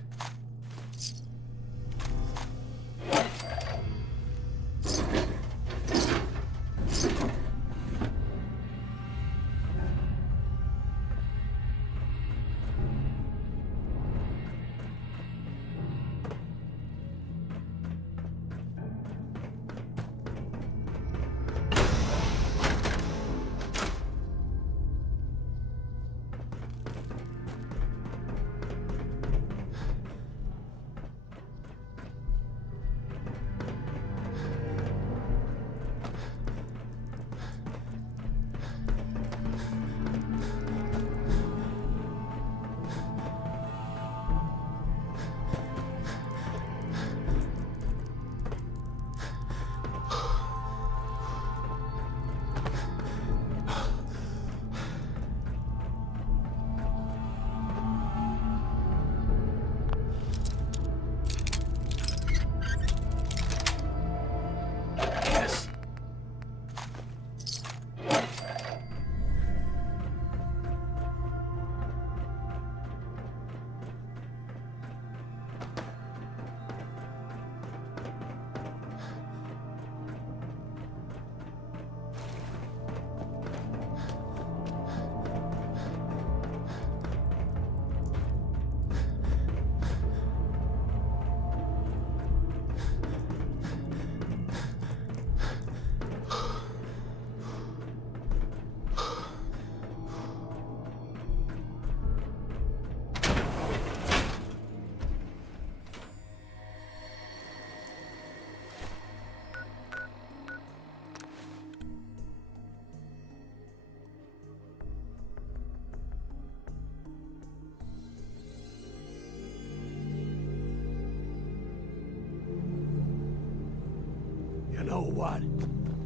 You know what?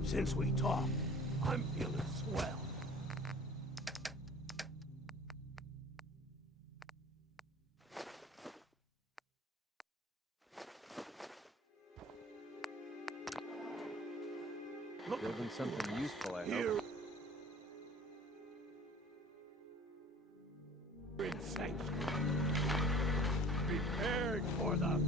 Since we talked, I'm feeling swell. Building something useful, I Here hope. in Sanctuary. Prepared for the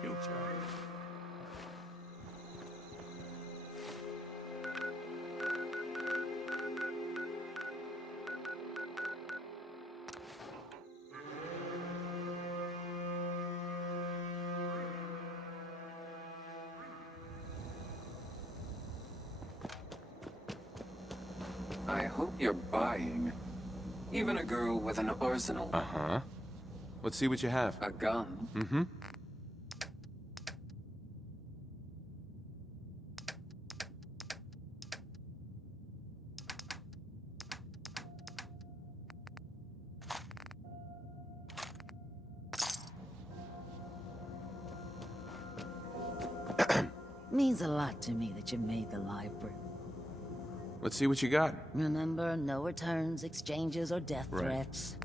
future. I hope you're buying. Even a girl with an arsenal. Uh-huh. Let's see what you have. A gun. Mm-hmm. Means a lot to me that you made the library. Let's see what you got. Remember, no returns, exchanges, or death Right. threats.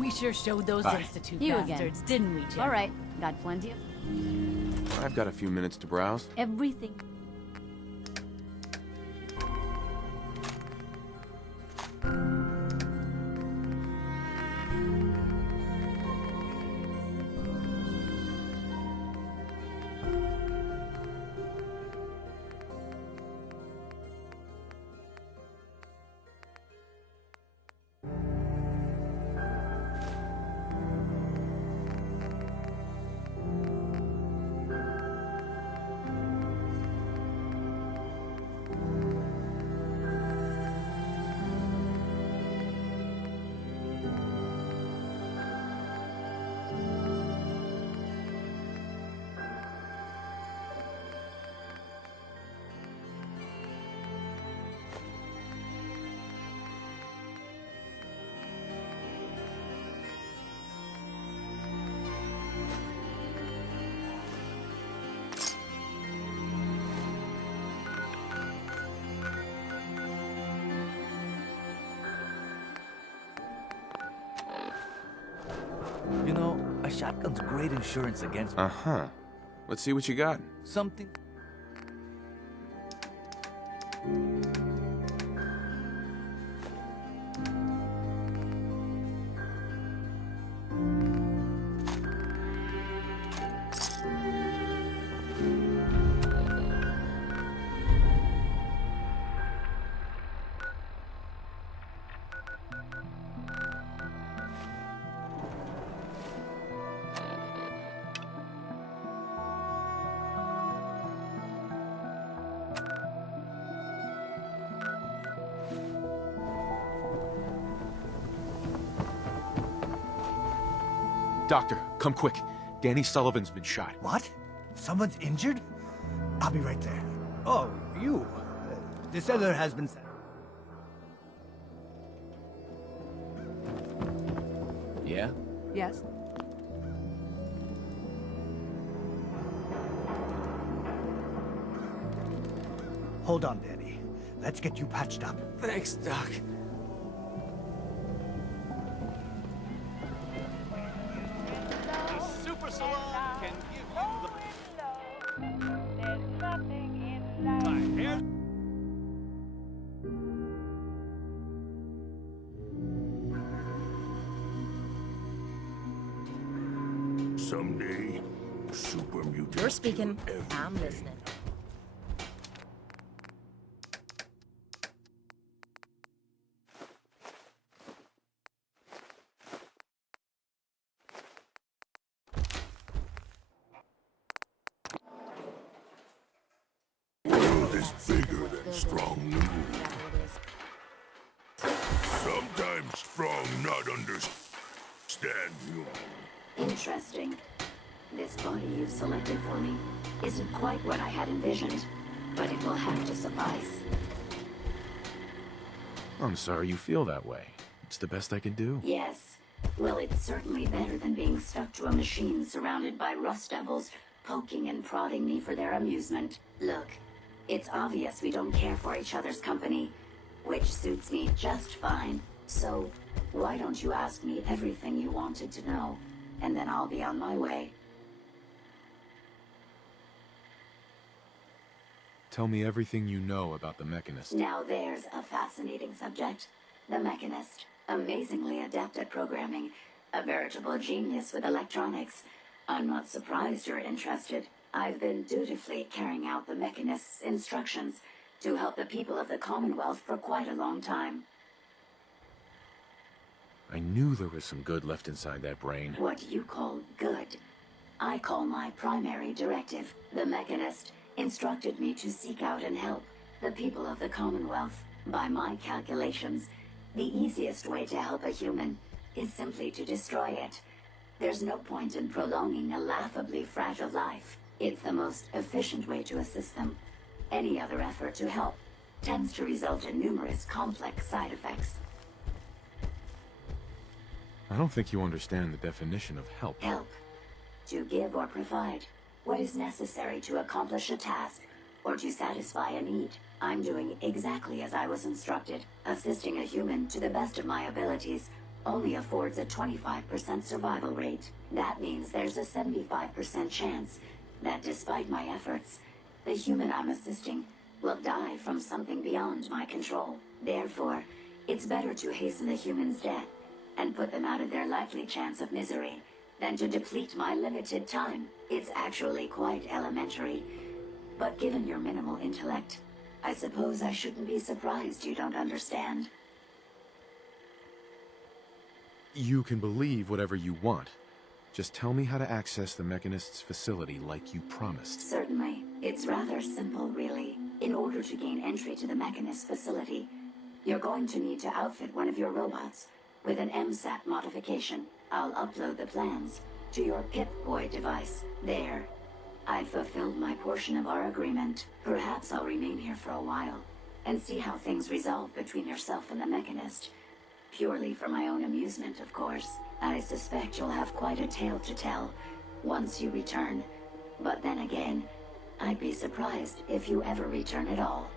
We sure showed those Hi. Institute You bastards, didn't we, Jen? All right, got plenty of I've got a few minutes to browse. everything. You know, a shotgun's great insurance against Uh-huh. Let's see what you got. something. Doctor, come quick. Danny Sullivan's been shot. What? Someone's injured? I'll be right there. Oh, you. The seller has been sent. Yeah? Yes? Hold on, Danny. Let's get you patched up. Thanks, Doc. The Super Salon can give you the hair. Someday, super mutants. You're speaking. will every I'm day. listening. World is bigger than strong new. Sometimes strong not understand human. Interesting. This body you've selected for me isn't quite what I had envisioned, but it will have to suffice. I'm sorry you feel that way. It's the best I can do. Yes. Well, it's certainly better than being stuck to a machine surrounded by rust devils poking and prodding me for their amusement. Look, it's obvious we don't care for each other's company, which suits me just fine. So, why don't you ask me everything you wanted to know, and then I'll be on my way. Tell me everything you know about the Mechanist. Now there's a fascinating subject. The Mechanist. Amazingly adept at programming. A veritable genius with electronics. I'm not surprised you're interested. I've been dutifully carrying out the Mechanist's instructions to help the people of the Commonwealth for quite a long time. I knew there was some good left inside that brain. What you call good, I call my primary directive. The Mechanist instructed me to seek out and help the people of the Commonwealth. By my calculations, the easiest way to help a human is simply to destroy it. There's no point in prolonging a laughably fragile life. It's the most efficient way to assist them. Any other effort to help tends to result in numerous complex side effects. I don't think you understand the definition of help. Help. To give or provide what is necessary to accomplish a task or to satisfy a need. I'm doing exactly as I was instructed, assisting a human to the best of my abilities only affords a 25% survival rate. That means there's a 75% chance that despite my efforts, the human I'm assisting will die from something beyond my control. Therefore, it's better to hasten the human's death and put them out of their likely chance of misery than to deplete my limited time. It's actually quite elementary, but given your minimal intellect, I suppose I shouldn't be surprised you don't understand. You can believe whatever you want. Just tell me how to access the Mechanist's facility like you promised. Certainly. It's rather simple, really. In order to gain entry to the Mechanist facility, you're going to need to outfit one of your robots with an MSAT modification. I'll upload the plans to your Pip-Boy device. There. I've fulfilled my portion of our agreement. Perhaps I'll remain here for a while and see how things resolve between yourself and the Mechanist. Purely for my own amusement, of course. I suspect you'll have quite a tale to tell once you return. But then again, I'd be surprised if you ever return at all.